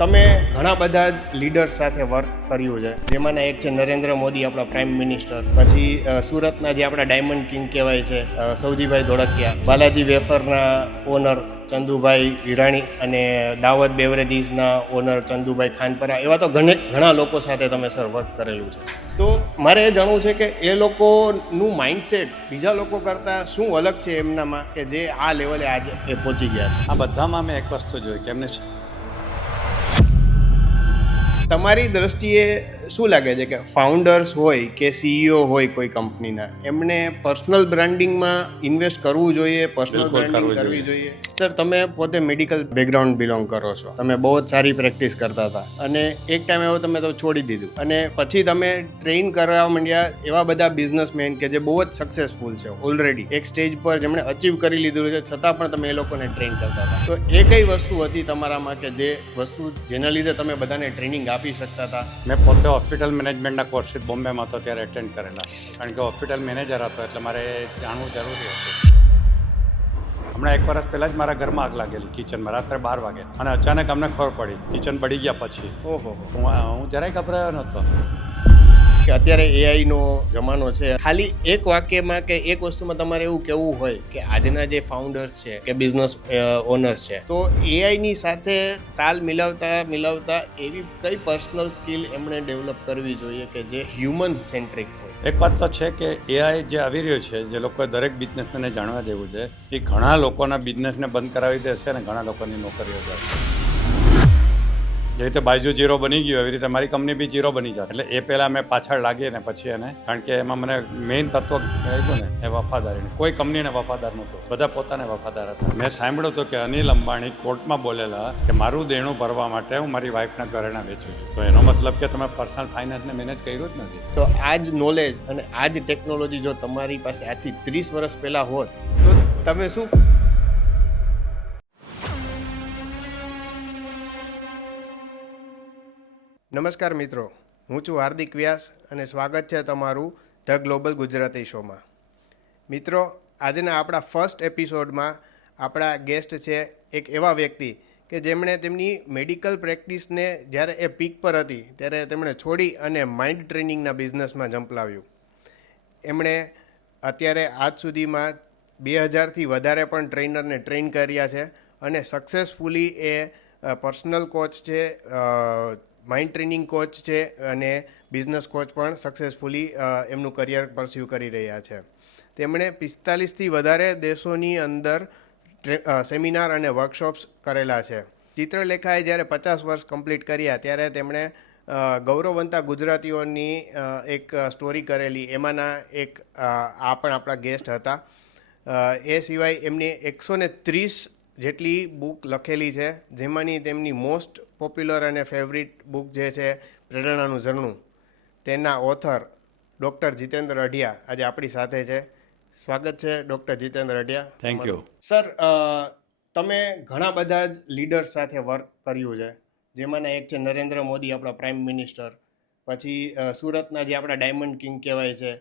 તમે ઘણા બધા જ લીડર્સ સાથે વર્ક કર્યું છે, જેમાંના એક છે નરેન્દ્ર મોદી, આપણા પ્રાઇમ મિનિસ્ટર. પછી સુરતના જે આપણા ડાયમંડ કિંગ કહેવાય છે સૌજીભાઈ ધોળકિયા, બાલાજી વેફરના ઓનર ચંદુભાઈ વિરાણી અને દાવત બેવરેજીસના ઓનર ચંદુભાઈ ખાનપરા. એવા તો ઘણા લોકો સાથે તમે સર વર્ક કરેલું છે. તો મારે એ જાણવું છે કે એ લોકોનું માઇન્ડસેટ બીજા લોકો કરતાં શું અલગ છે એમનામાં, કે જે આ લેવલે આજે એ પહોંચી ગયા છે. આ બધામાં મેં એક વસ્તુ જોઈ કે એમને તમારી દ્રષ્ટિએ શું લાગે છે કે ફાઉન્ડર્સ હોય કે સીઈઓ હોય કોઈ કંપનીના, એમને પર્સનલ બ્રાન્ડિંગમાં ઇન્વેસ્ટ કરવું જોઈએ, પર્સનલ બ્રાન્ડિંગ કરવી જોઈએ? સર, તમે પોતે મેડિકલ બેકગ્રાઉન્ડ બિલોંગ કરો છો, તમે બહુ જ સારી પ્રેક્ટિસ કરતા હતા અને એક ટાઈમ એવો તમે તો છોડી દીધું અને પછી તમે ટ્રેન કરવા માંડ્યા એવા બધા બિઝનેસમેન કે જે બહુ જ સક્સેસફુલ છે ઓલરેડી, એક સ્ટેજ પર જેમણે અચીવ કરી લીધું છે, છતાં પણ તમે એ લોકોને ટ્રેન કરતા હતા. તો એ કઈ વસ્તુ હતી તમારામાં કે જે વસ્તુ જેના લીધે તમે બધાને ટ્રેનિંગ આપી શકતા હતા? મેં પોતે હોસ્પિટલ મેનેજમેન્ટના કોર્સિસ બોમ્બેમાં હતો ત્યારે એટેન્ડ કરેલા, કારણ કે હોસ્પિટલ મેનેજર હતો એટલે મારે જાણવું જરૂરી હતું. હમણાં 1 વર્ષ પહેલાં જ મારા ઘરમાં આગ લાગેલી કિચનમાં, રાત્રે 12 વાગે, અને અચાનક અમને ખબર પડી કિચન બળી ગયા પછી. ઓહો. હું જરાય ગભરાયો નહોતો. કે અત્યારે એઆઈનો જમાનો છે, ખાલી એક વાક્યમાં કે એક વસ્તુમાં તમારે એવું કહેવું હોય કે આજના જે ફાઉન્ડર્સ છે કે બિઝનેસ ઓનર્સ છે, તો એઆઈની સાથે તાલ મિલાવતા એવી કઈ પર્સનલ સ્કિલ એમણે ડેવલપ કરવી જોઈએ કે જે હ્યુમન સેન્ટ્રિક હોય? એક વાત તો છે કે એઆઈ જે આવી રહ્યું છે, જે લોકોએ દરેક બિઝનેસમેનને જાણવા દેવું છે, એ ઘણા લોકોના બિઝનેસને બંધ કરાવી દેશે અને ઘણા લોકોની નોકરીઓ જશે. જે રીતે બાયજુ ઝીરો બની ગયું એવી રીતે મારી કંપની બી ઝીરો બની જશે. એટલે એ પહેલાં મેં પાછળ લાગી ને પછી એને, કારણ કે એમાં મને મેઇન તત્વ કહ્યું ને એ વફાદારી. કોઈ કંપનીને વફાદાર નહોતું, બધા પોતાને વફાદાર હતા. મેં સાંભળ્યું હતું કે અનિલ અંબાણી કોર્ટમાં બોલેલા કે મારું દેણું ભરવા માટે હું મારી વાઈફના ઘરેણા વેચું છું. તો એનો મતલબ કે તમે પર્સનલ ફાઇનાન્સને મેનેજ કર્યું જ નથી. તો આ જ નોલેજ અને આ જ ટેકનોલોજી જો તમારી પાસે આજથી 30 વર્ષ પહેલાં હોત તો તમે શું? નમસ્કાર મિત્રો, હું છું હાર્દિક વ્યાસ અને સ્વાગત છે તમારું ધ ગ્લોબલ ગુજરાતી શોમાં. મિત્રો, આજના આપણા ફર્સ્ટ એપિસોડમાં આપણા ગેસ્ટ છે એક એવા વ્યક્તિ કે જેમણે તેમની મેડિકલ પ્રેક્ટિસને જ્યારે એ પીક પર હતી ત્યારે તેમણે છોડી અને માઇન્ડ ટ્રેનિંગના બિઝનેસમાં ઝંપલાવ્યું. એમણે અત્યારે આજ સુધીમાં 2000થી વધારે પણ ટ્રેનરને ટ્રેન કર્યા છે અને સક્સેસફુલી એ પર્સનલ કોચ છે, માઇન્ડ ટ્રેનિંગ કોચ છે અને બિઝનેસ કોચ પણ સક્સેસફુલી એમનું કરિયર પરસ્યુ કરી રહ્યા છે. તેમણે 45થી વધારે દેશોની અંદર સેમિનાર અને વર્કશોપ્સ કરેલા છે. ચિત્રલેખાએ જ્યારે 50 વર્ષ કમ્પ્લીટ કર્યા ત્યારે તેમણે ગૌરવવંતા ગુજરાતીઓની એક સ્ટોરી કરેલી, એમાંના એક આ પણ આપણા ગેસ્ટ હતા. એ સિવાય એમની 130 જેટલી બુક લખેલી છે, જેમાંની તેમની મોસ્ટ પોપ્યુલર અને ફેવરિટ બુક જે છે પ્રેરણાનું ઝરણું, તેના ઓથર ડૉક્ટર જીતેન્દ્ર અઢિયા આજે આપણી સાથે છે. સ્વાગત છે doctor Jitendra Adhia. Thank you. Sir, તમે ઘણા બધા જ લીડર્સ સાથે વર્ક કર્યું છે, જેમાંના એક છે નરેન્દ્ર મોદી, આપણા પ્રાઇમ મિનિસ્ટર. પછી સુરતના જે આપણા ડાયમંડ કિંગ કહેવાય છે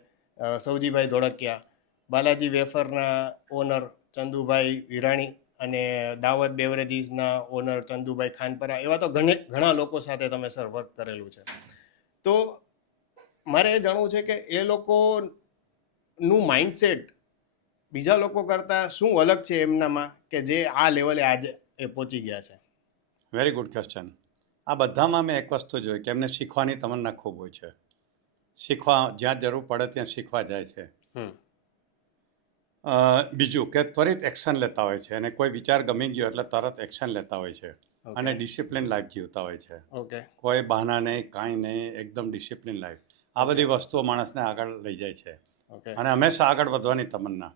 સૌજીભાઈ ધોળકિયા, બાલાજી વેફરના ઓનર ચંદુભાઈ વિરાણી અને દાવત બેવરેજીસના ઓનર ચંદુભાઈ ખાનપરા. એવા તો ઘણા લોકો સાથે તમે સર વર્ક કરેલું છે. તો મારે એ જાણવું છે કે એ લોકોનું માઇન્ડસેટ બીજા લોકો કરતાં શું અલગ છે એમનામાં કે જે આ લેવલે આજે એ પહોંચી ગયા છે? Very good question. આ બધામાં મેં એક વસ્તુ જોઈ કે એમને શીખવાની તમન્ના ખૂબ હોય છે. શીખવા જ્યાં જરૂર પડે ત્યાં શીખવા જાય છે. બીજું કે ત્વરિત એક્શન લેતા હોય છે અને કોઈ વિચાર ગમી ગયો એટલે તરત એક્શન લેતા હોય છે અને ડિસિપ્લિન લાઈફ જીવતા હોય છે. ઓકે. કોઈ બહાના નહીં, કાંઈ નહીં, એકદમ ડિસિપ્લિન લાઈફ. આ બધી વસ્તુઓ માણસને આગળ લઈ જાય છે. ઓકે. અને હંમેશા આગળ વધવાની તમન્ના,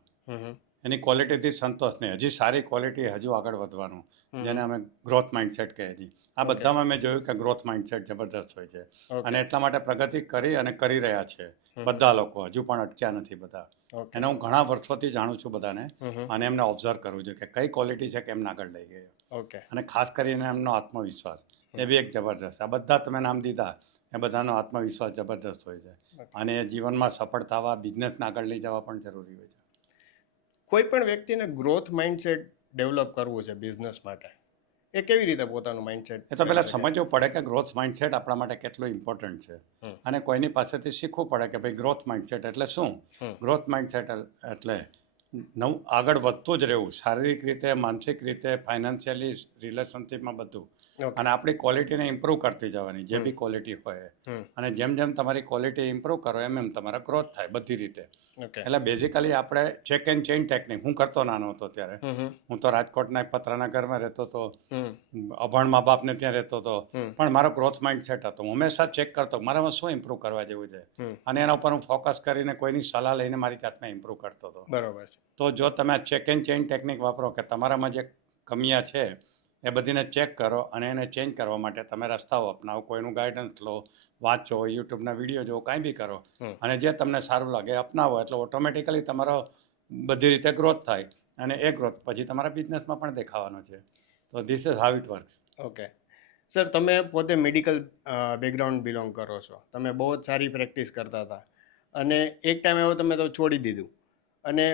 એની ક્વોલિટીથી સંતોષ નહીં, હજી સારી ક્વોલિટી, હજુ આગળ વધવાનું, જેને અમે ગ્રોથ માઇન્ડસેટ કહીએ છીએ. આ બધામાં મેં જોયું કે ગ્રોથ માઇન્ડસેટ જબરદસ્ત હોય છે અને એટલા માટે પ્રગતિ કરી અને કરી રહ્યા છે બધા લોકો, હજુ પણ અટક્યા નથી બધા. એને હું ઘણા વર્ષોથી જાણું છું બધાને અને એમને ઓબ્ઝર્વ કરું છું કે કઈ ક્વોલિટી છે કે એમને આગળ લઈ ગયો. ઓકે. અને ખાસ કરીને એમનો આત્મવિશ્વાસ એ બી એક જબરદસ્ત. આ બધા તમે નામ દીધા એ બધાનો આત્મવિશ્વાસ જબરદસ્ત હોય છે અને જીવનમાં સફળ થવા, બિઝનેસને આગળ લઈ જવા પણ જરૂરી હોય છે. કોઈ પણ વ્યક્તિને ગ્રોથ માઇન્ડસેટ ડેવલપ કરવું છે બિઝનેસ માટે, એ કેવી રીતે પોતાનું માઇન્ડસેટ? એ તો પહેલાં સમજવું પડે કે ગ્રોથ માઇન્ડસેટ આપણા માટે કેટલું ઇમ્પોર્ટન્ટ છે અને કોઈની પાસેથી શીખવું પડે કે ભાઈ ગ્રોથ માઇન્ડસેટ એટલે શું. ગ્રોથ માઇન્ડસેટ એટલે નવું આગળ વધતું જ રહેવું, શારીરિક રીતે, માનસિક રીતે, ફાઇનાન્શિયલી, રિલેશનશીપમાં બધું. અને આપણી ક્વોલિટીને ઇમ્પ્રૂવ કરતી જવાની, જે બી ક્વોલિટી હોય. અને જેમ જેમ તમારી ક્વોલિટી ઇમ્પ્રૂવ કરો એમ એમ તમારા ગ્રોથ થાય બધી રીતે. એટલે બેઝિકલી આપણે ચેક એન્ડ ચેઇન ટેકનિક, હું કરતો નાનો હતો ત્યારે. હું તો રાજકોટના એક પતરાના ઘરમાં રહેતો હતો, અભણ મા બાપને ત્યાં રહેતો હતો, પણ મારો ગ્રોથ માઇન્ડસેટ હતો. હું હંમેશા ચેક કરતો મારામાં શું ઇમ્પ્રૂવ કરવા જેવું છે અને એના ઉપર હું ફોકસ કરીને કોઈની સલાહ લઈને મારી જાતને ઇમ્પ્રૂવ કરતો હતો. બરોબર છે. તો જો તમે આ ચેક એન્ડ ચેઇન ટેકનિક વાપરો કે તમારામાં જે કમિયા છે એ બધીને ચેક કરો અને એને ચેન્જ કરવા માટે તમે રસ્તાઓ અપનાવો, કોઈનું ગાઈડન્સ લો, વાંચો, યુટ્યુબના વિડીયો જો કાંઈ બી કરો અને જે તમને સારું લાગે અપનાવો, એટલે ઓટોમેટિકલી તમારો બધી રીતે ગ્રોથ થાય અને એ ગ્રોથ પછી તમારા બિઝનેસમાં પણ દેખાવાનો છે. તો this is how it works. Okay sir, તમે પોતે મેડિકલ બેકગ્રાઉન્ડ બિલોંગ કરો છો, તમે બહુ જ સારી પ્રેક્ટિસ કરતા હતા અને એક ટાઈમ એવો તમે તો છોડી દીધું અને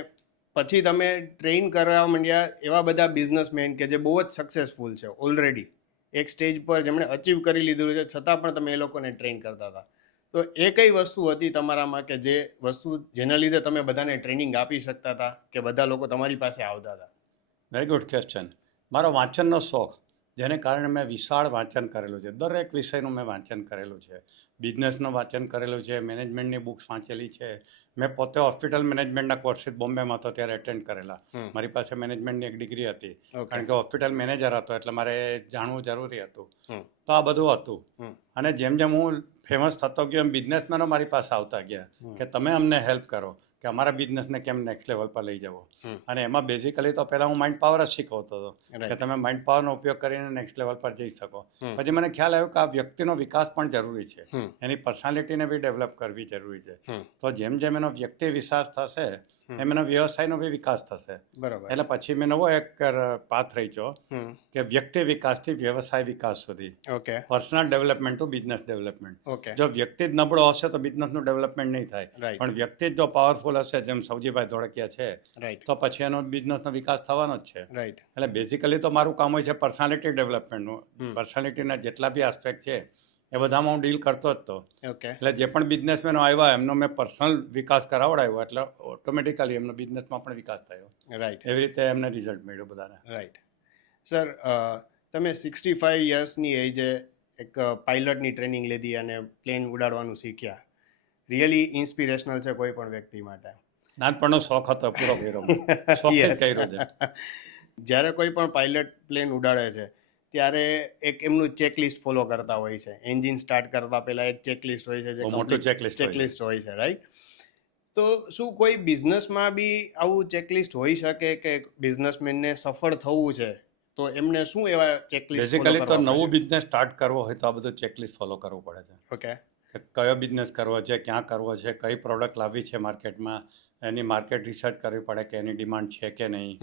પછી તમે ટ્રેન કરવા માંડ્યા એવા બધા બિઝનેસમેન કે જે બહુ જ સક્સેસફુલ છે ઓલરેડી, એક સ્ટેજ પર જેમણે અચીવ કરી લીધું છે, છતાં પણ તમે એ લોકોને ટ્રેન કરતા હતા. તો એ કઈ વસ્તુ હતી તમારામાં કે જે વસ્તુ જેના લીધે તમે બધાને ટ્રેનિંગ આપી શકતા હતા કે બધા લોકો તમારી પાસે આવતા હતા? Very good question. મારો વાંચનનો શોખ, જેને કારણે મેં વિશાળ વાંચન કરેલું છે. દરેક વિષયનું મેં વાંચન કરેલું છે. બિઝનેસનું વાંચન કરેલું છે, મેનેજમેન્ટની બુક્સ વાંચેલી છે. મેં પોતે હોસ્પિટલ મેનેજમેન્ટના કોર્સીસ બોમ્બેમાં હતો ત્યારે એટેન્ડ કરેલા. મારી પાસે મેનેજમેન્ટની એક ડિગ્રી હતી, કારણ કે હોસ્પિટલ મેનેજર હતો એટલે મારે જાણવું જરૂરી હતું. તો આ બધું હતું. અને જેમ જેમ હું ફેમસ થતો ગયો એમ બિઝનેસમેનો મારી પાસે આવતા ગયા કે તમે અમને હેલ્પ કરો કે અમારા બિઝનેસને કેમ નેક્સ્ટ લેવલ પર લઈ જવો. અને એમાં બેઝિકલી તો પહેલાં હું માઇન્ડ પાવર જ શીખવતો હતો કે તમે માઇન્ડ પાવરનો ઉપયોગ કરીને નેક્સ્ટ લેવલ પર જઈ શકો. પછી મને ખ્યાલ આવ્યો કે આ વ્યક્તિનો વિકાસ પણ જરૂરી છે, એની પર્સનાલિટીને બી ડેવલપ કરવી જરૂરી છે. તો જેમ જેમ એનો વ્યક્તિ વિકાસ થશે એમ એનો વ્યવસાયનો બી વિકાસ થશે. બરાબર. એટલે પછી મેં નવો એક પાથ રચ્યો કે વ્યક્તિ વિકાસથી વ્યવસાય વિકાસ સુધી. Okay. Personal development to business development. Okay. જો વ્યક્તિ જ નબળો હશે તો બિઝનેસનું ડેવલપમેન્ટ નહીં થાય. રાઈટ. પણ વ્યક્તિ જ જો પાવરફુલ હશે, જેમ સૌજીભાઈ ધોળકિયા છે, રાઈટ. તો પછી એનો બિઝનેસનો વિકાસ થવાનો જ છે. રાઈટ. એટલે બેઝિકલી તો મારું કામ હોય છે પર્સનાલિટી ડેવલપમેન્ટનું. પર્સનાલિટીના જેટલા બી આસ્પેક્ટ છે એ બધામાં હું ડીલ કરતો જ હતો. ઓકે. એટલે જે પણ બિઝનેસમેનો આવ્યા એમનો મેં પર્સનલ વિકાસ કરાવડાવ્યો, એટલે ઓટોમેટિકલી એમનો બિઝનેસમાં પણ વિકાસ થયો. રાઈટ. એવી રીતે એમને રિઝલ્ટ મળ્યું બધાને. રાઈટ. સર, તમે 65 યર્સની એજે એક પાયલટની ટ્રેનિંગ લીધી અને પ્લેન ઉડાડવાનું શીખ્યા. રિયલી ઇન્સ્પિરેશનલ છે કોઈ પણ વ્યક્તિ માટે. નાનપણનો શોખ હતો, પૂરો કર્યો. શોખથી જ કર્યો છે. જ્યારે કોઈ પણ પાયલટ પ્લેન ઉડાડે છે ત્યારે એક એમનું ચેકલિસ્ટ ફોલો કરતા હોય છે. એન્જિન સ્ટાર્ટ કરતા પહેલાં એક ચેકલિસ્ટ હોય છે, જે મોટું ચેકલિસ્ટ હોય છે, રાઈટ? તો શું કોઈ બિઝનેસમાં બી આવું ચેકલિસ્ટ હોઈ શકે કે બિઝનેસમેનને સફળ થવું છે તો એમને શું એવા ચેકલિસ્ટ? બેઝિકલી તો નવું બિઝનેસ સ્ટાર્ટ કરવો હોય તો આ બધું ચેકલિસ્ટ ફોલો કરવું પડે છે. ઓકે. કે કયો બિઝનેસ કરવો છે, ક્યાં કરવો છે, કઈ પ્રોડક્ટ લાવવી છે માર્કેટમાં, એની માર્કેટ રિસર્ચ કરવી પડે કે એની ડિમાન્ડ છે કે નહીં,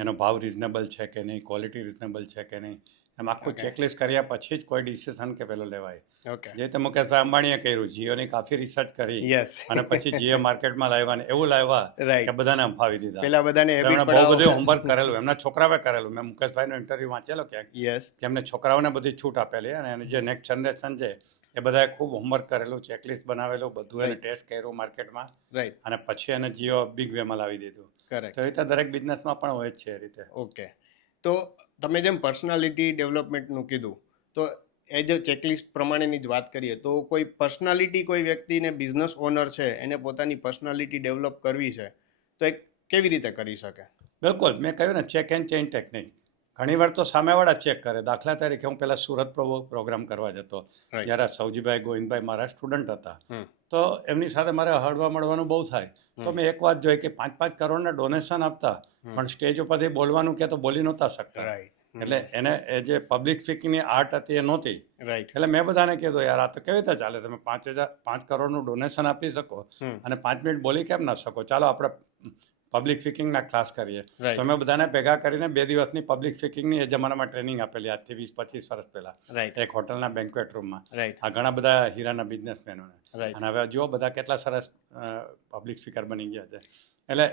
એનો ભાવ રિઝનેબલ છે કે નહીં, ક્વોલિટી રિઝનેબલ છે કે નહીં, એમ આખું ચેકલિસ્ટ કર્યા પછી જ કોઈ ડિસિઝન કે પેલો લેવાય. ઓકે. જે તે મુકેશભાઈ અંબાણીએ કર્યું, જીઓની કાફી રિસર્ચ કરી યસ. અને પછી જીઓ માર્કેટમાં લાવ્યા ને એવું લાવ્યા રાઈટ કે બધાને અંફાવી દીધા. પેલા બધાને એમણે બહુ બધું હોમવર્ક કરેલું, એમના છોકરાઓએ કરેલું. મેં મુકેશભાઈનો ઇન્ટરવ્યૂ વાંચેલો ક્યાંક યસ કે એમને છોકરાઓને બધી છૂટ આપેલી અને એની જે નેક્સ્ટ જનરેશન છે એ બધાએ ખૂબ હોમવર્ક કરેલું, ચેકલિસ્ટ બનાવેલું, બધું એને ટેસ્ટ કર્યું માર્કેટમાં રાઈટ અને પછી એને જીઓ બિગ વેમાં લાવી દીધું. કરેક્ટ. તો એ રીતે દરેક બિઝનેસમાં પણ હોય જ છે એ રીતે. ઓકે. તો તમે જેમ પર્સનાલિટી ડેવલપમેન્ટનું કીધું તો એ જે ચેકલિસ્ટ પ્રમાણેની જ વાત કરીએ તો કોઈ પર્સનાલિટી, કોઈ વ્યક્તિને બિઝનેસ ઓનર છે એને પોતાની પર્સનાલિટી ડેવલપ કરવી છે તો એ કેવી રીતે કરી શકે? બિલકુલ, મેં કહ્યું ને ચેક એન્ડ ચેઇન ટેકનિક. ઘણીવાર તો સામેવાળા ચેક કરે. દાખલા તરીકે હું પહેલાં સુરત પ્રોગ્રામ કરવા જતો, જ્યારે સૌજીભાઈ ગોવિંદભાઈ મારા સ્ટુડન્ટ હતા, તો એમની સાથે મારે હળવા મળવાનું બહુ થાય. તો મેં એક વાત જોઈ કે 5-5 કરોડના ડોનેશન આપતા પણ સ્ટેજ ઉપરથી બોલવાનું કે તો બોલી નહોતા શકતા. રાઈટ. એટલે એને એ જે પબ્લિક સ્પીકિંગની આર્ટ હતી એ નહોતી. રાઈટ. એટલે મેં બધાને કીધું યાર આ તો કેવી રીતે ચાલે, તમે 5 કરોડનું ડોનેશન આપી શકો અને 5 મિનિટ બોલી કેમ ના શકો? ચાલો આપણે પબ્લિક સ્પીકિંગના ક્લાસ કરીએ. તો મેં બધાને ભેગા કરીને 2 દિવસની પબ્લિક સ્પીકિંગની એ જમાનામાં ટ્રેનિંગ આપેલી, આજથી 20-25 વર્ષ પહેલાં. રાઈટ. એક હોટલના બેન્ક્વેટ રૂમમાં. રાઈટ. આ ઘણા બધા હીરાના બિઝનેસમેનોને. રાઈટ. અને હવે જુઓ બધા કેટલા સરસ પબ્લિક સ્પીકર બની ગયા છે. એટલે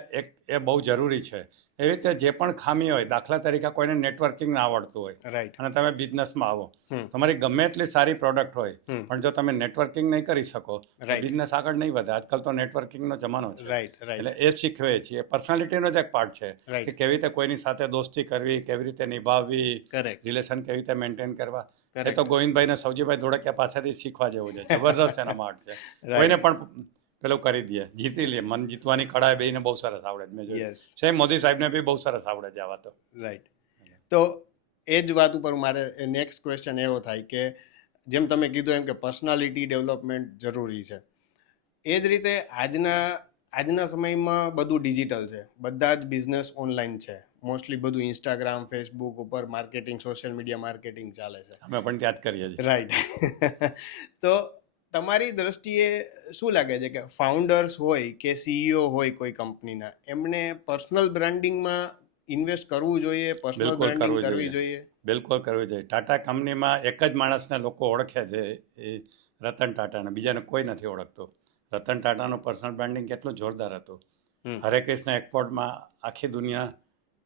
એ બહુ જરૂરી છે. એવી રીતે જે પણ ખામી હોય, દાખલા તરીકે કોઈને નેટવર્કિંગ ના આવડતું હોય રાઈટ. અને તમે બિઝનેસમાં આવો, હમ. તમારી ગમે એટલી સારી પ્રોડક્ટ હોય, હમ. પણ જો તમે નેટવર્કિંગ નહીં કરી શકો તો Right. બિઝનેસ આગળ નહીં વધે. આજકાલ તો નેટવર્કિંગનો જમાનો છે. રાઈટ એટલે એ શીખવે છીએ. પર્સનાલિટીનો જ એક પાર્ટ છે Right. કે કેવી રીતે કોઈની સાથે દોસ્તી કરવી, કેવી રીતે નિભાવવી, કરેક્ટ. રિલેશન કેવી રીતે મેન્ટેન કરવા. એ Correct. તો ગોવિંદભાઈ ને સૌજીભાઈ ધોળકિયા પાસેથી શીખવા જેવું છે. જબરદસ્ત એનો માર્ટ છે. Right. કોઈને પણ પેલું કરી દે, જીતી લે. મન જીતવાની કળા એ બેયને બહુ સરસ આવડે છે. મેં જોયું યસ. સેમ મોદી સાહેબને બી બહુ સરસ આવડે છે આ વાતો. રાઈટ. તો એ જ વાત ઉપર મારે નેક્સ્ટ ક્વેશ્ચન એવો થાય કે જેમ તમે કીધું એમ કે પર્સનાલિટી ડેવલપમેન્ટ જરૂરી છે, એ જ રીતે આજના સમયમાં બધું ડિજિટલ છે, બધા જ બિઝનેસ ઓનલાઈન છે, મોસ્ટલી બધું ઇન્સ્ટાગ્રામ, ફેસબુક ઉપર માર્કેટિંગ, સોશિયલ મીડિયા માર્કેટિંગ ચાલે છે. અમે પણ ત્યાં જ કરીએ છીએ. રાઈટ. તો તમારી દ્રષ્ટિએ શું લાગે છે કે ફાઉન્ડર્સ હોય કે સીઈઓ હોય કોઈ કંપનીના, એમને પર્સનલ બ્રાન્ડિંગમાં ઇન્વેસ્ટ કરવું જોઈએ, પર્સનલ બિલકુલ બ્રાન્ડિંગ કરવું કરવી જોઈએ. જોઈએ? બિલકુલ કરવું જોઈએ. ટાટા કંપનીમાં એક જ માણસને લોકો ઓળખે છે, એ રતન ટાટાને. બીજાને કોઈ નથી ઓળખતો. રતન ટાટાનું પર્સનલ બ્રાન્ડિંગ કેટલું જોરદાર હતું. હમ. હરે કૃષ્ણ એક્સપોર્ટમાં આખી દુનિયા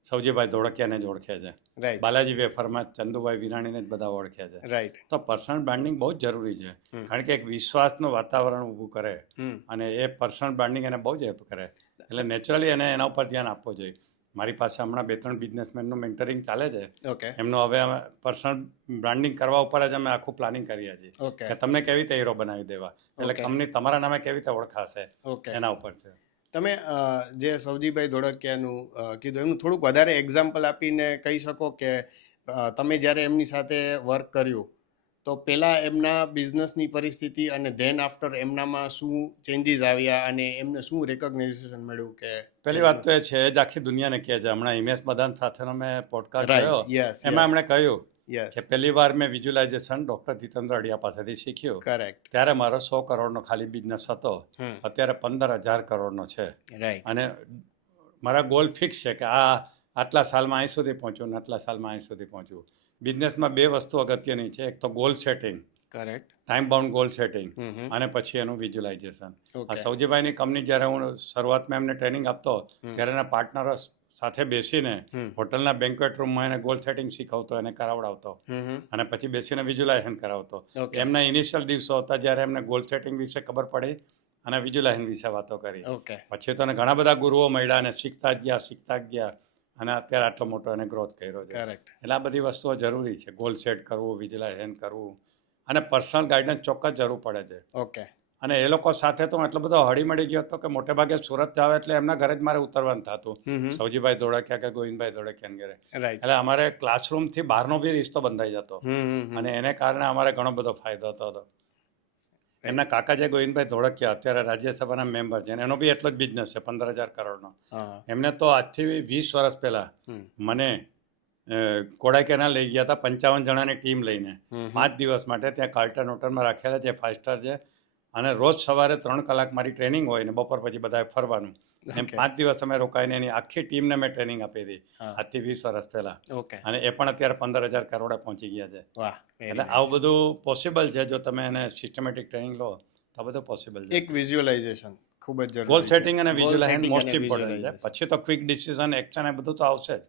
સૌજીભાઈ ધોળકિયાને જ ઓળખે છે. રાઈટ. બાલાજી વેફરમાં ચંદુભાઈ વિરાણીને જ બધા ઓળખે છે. રાઈટ. તો પર્સનલ બ્રાન્ડિંગ બહુ જ જરૂરી છે. હમ. કારણ કે એક વિશ્વાસનું વાતાવરણ ઊભું કરે હમ. અને એ પર્સનલ બ્રાન્ડિંગ એને બહુ જ હેલ્પ કરે. એટલે નેચરલી એને એના ઉપર ધ્યાન આપવું જોઈએ. મારી પાસે હમણાં 2-3 બિઝનેસમેનનું મેન્ટરિંગ ચાલે છે. ઓકે. એમનું હવે અમે પર્સનલ બ્રાન્ડિંગ કરવા ઉપર જ અમે આખું પ્લાનિંગ કરીએ છીએ ઓકે. કે તમને કેવી રીતે હીરો બનાવી દેવા, એટલે Okay. કંપની તમારા નામે કેવી રીતે ઓળખાશે ઓકે. એના ઉપર છે. તમે જે સૌજીભાઈ ધોળકિયાનું કીધું એમનું થોડુંક વધારે એક્ઝામ્પલ આપીને કહી શકો કે તમે જ્યારે એમની સાથે વર્ક કર્યું તો પહેલાં એમના બિઝનેસની પરિસ્થિતિ અને ધેન આફ્ટર એમનામાં શું ચેન્જીસ આવ્યા અને એમને શું રેકોગ્નાઇઝેશન મળ્યું? કે પહેલી વાત તો એ છે, એ જ આખી દુનિયાને કહે છે. હમણાં હિમેશ મદાન સાથેનો મેં પોડકાસ્ટ જોયો, રાઈટ. યસ. એમાં એમણે કહ્યું યસ. કે પહેલી વાર મેં વિઝ્યુલાઇઝેશન ડૉક્ટર જીતેન્દ્ર અડિયા પાસેથી શીખ્યું. કરેક્ટ. ત્યારે મારો 100 કરોડનો ખાલી બિઝનેસ હતો. અત્યારે 15,000 કરોડનો છે. રાઈટ. અને મારા ગોલ ફિક્સ છે કે આટલા સાલમાં અહીં સુધી પહોંચવું ને આટલા સાલમાં અહીં સુધી પહોંચવું. બિઝનેસમાં 2 વસ્તુ અગત્યની છે. એક તો goal setting, correct. Time bound goal setting, hmm. અને પછી એનું વિઝ્યુલાઇઝેશન. આ ઓકે. સૌજીભાઈની કંપની જ્યારે હું શરૂઆતમાં એમને ટ્રેનિંગ આપતો, ત્યારે એના પાર્ટનરો સાથે બેસીને હોટલના બેન્ક્વેટ રૂમમાં એને ગોલ સેટિંગ શીખવતો, એને કરાવડાવતો અને પછી બેસીને વિઝ્યુલાઇઝેશન કરાવતો. ઓકે. એમના ઇનિશિયલ દિવસો હતા જ્યારે એમને ગોલ સેટિંગ વિશે ખબર પડી અને વિઝ્યુલાઇઝેશન વિશે વાતો કરી. ઓકે. પછી તો એને ઘણા બધા ગુરુઓ મળ્યા અને શીખતા જ ગયા અને અત્યારે આટલો મોટો એને ગ્રોથ કર્યો છે. કરેક્ટ. એટલે આ બધી વસ્તુઓ જરૂરી છે. ગોલ સેટ કરવું, વિઝ્યુલાઇઝેશન કરવું અને પર્સનલ ગાઈડન્સ ચોક્કસ જરૂર પડે છે. ઓકે. અને એ લોકો સાથે તો હું એટલો બધો હળીમળી ગયો હતો કે મોટે ભાગે સુરત આવે એટલે એમના ઘરે જ મારે ઉતરવાનું થતું, સૌજીભાઈ ધોળકિયા કે ગોવિંદભાઈ ધોળકિયાના ઘરે. રાઈટ. એટલે અમારે ક્લાસરૂમથી બહારનો બી રિશ્તો બંધાઈ જતો અને એને કારણે અમારે ઘણો બધો ફાયદો થતો હતો. એમના કાકા જે ગોવિંદભાઈ ધોળકિયા અત્યારે રાજ્યસભાના મેમ્બર છે, એનો બી એટલો જ બિઝનેસ છે 15,000 કરોડનો. એમને તો આજથી 20 વર્ષ પહેલાં મને કોડાઈકેનાલ લઈ ગયા હતા 55 જણાની ટીમ લઈને 5 દિવસ માટે. ત્યાં કાર્લટન હોટલમાં રાખેલા છે, 5 સ્ટાર છે, અને રોજ સવારે 3 કલાક મારી ટ્રેનિંગ હોય ને બપોર પછી બધાએ ફરવાનું. એમ 5 દિવસ અમે રોકાઈને એની આખી ટીમને મેં ટ્રેનિંગ આપી હતી આજથી 20 વર્ષ પહેલાં. ઓકે. અને એ પણ અત્યારે 15,000 કરોડે પહોંચી ગયા છે. વાહ. એટલે આવું બધું પોસિબલ છે. જો તમે એને સિસ્ટમેટિક ટ્રેનિંગ લો તો આ બધું પોસિબલ છે. એક વિઝ્યુલાઇઝેશન ખૂબ જ જરૂરી છે. ગોલ સેટિંગ અને Goal વિઝ્યુલાઇઝેશન setting મોસ્ટ અને ઇમ્પોર્ટન્ટ છે. visualization. પછી તો ક્વિક ડિસિઝન, એક્શન, એ બધું તો આવશે જ.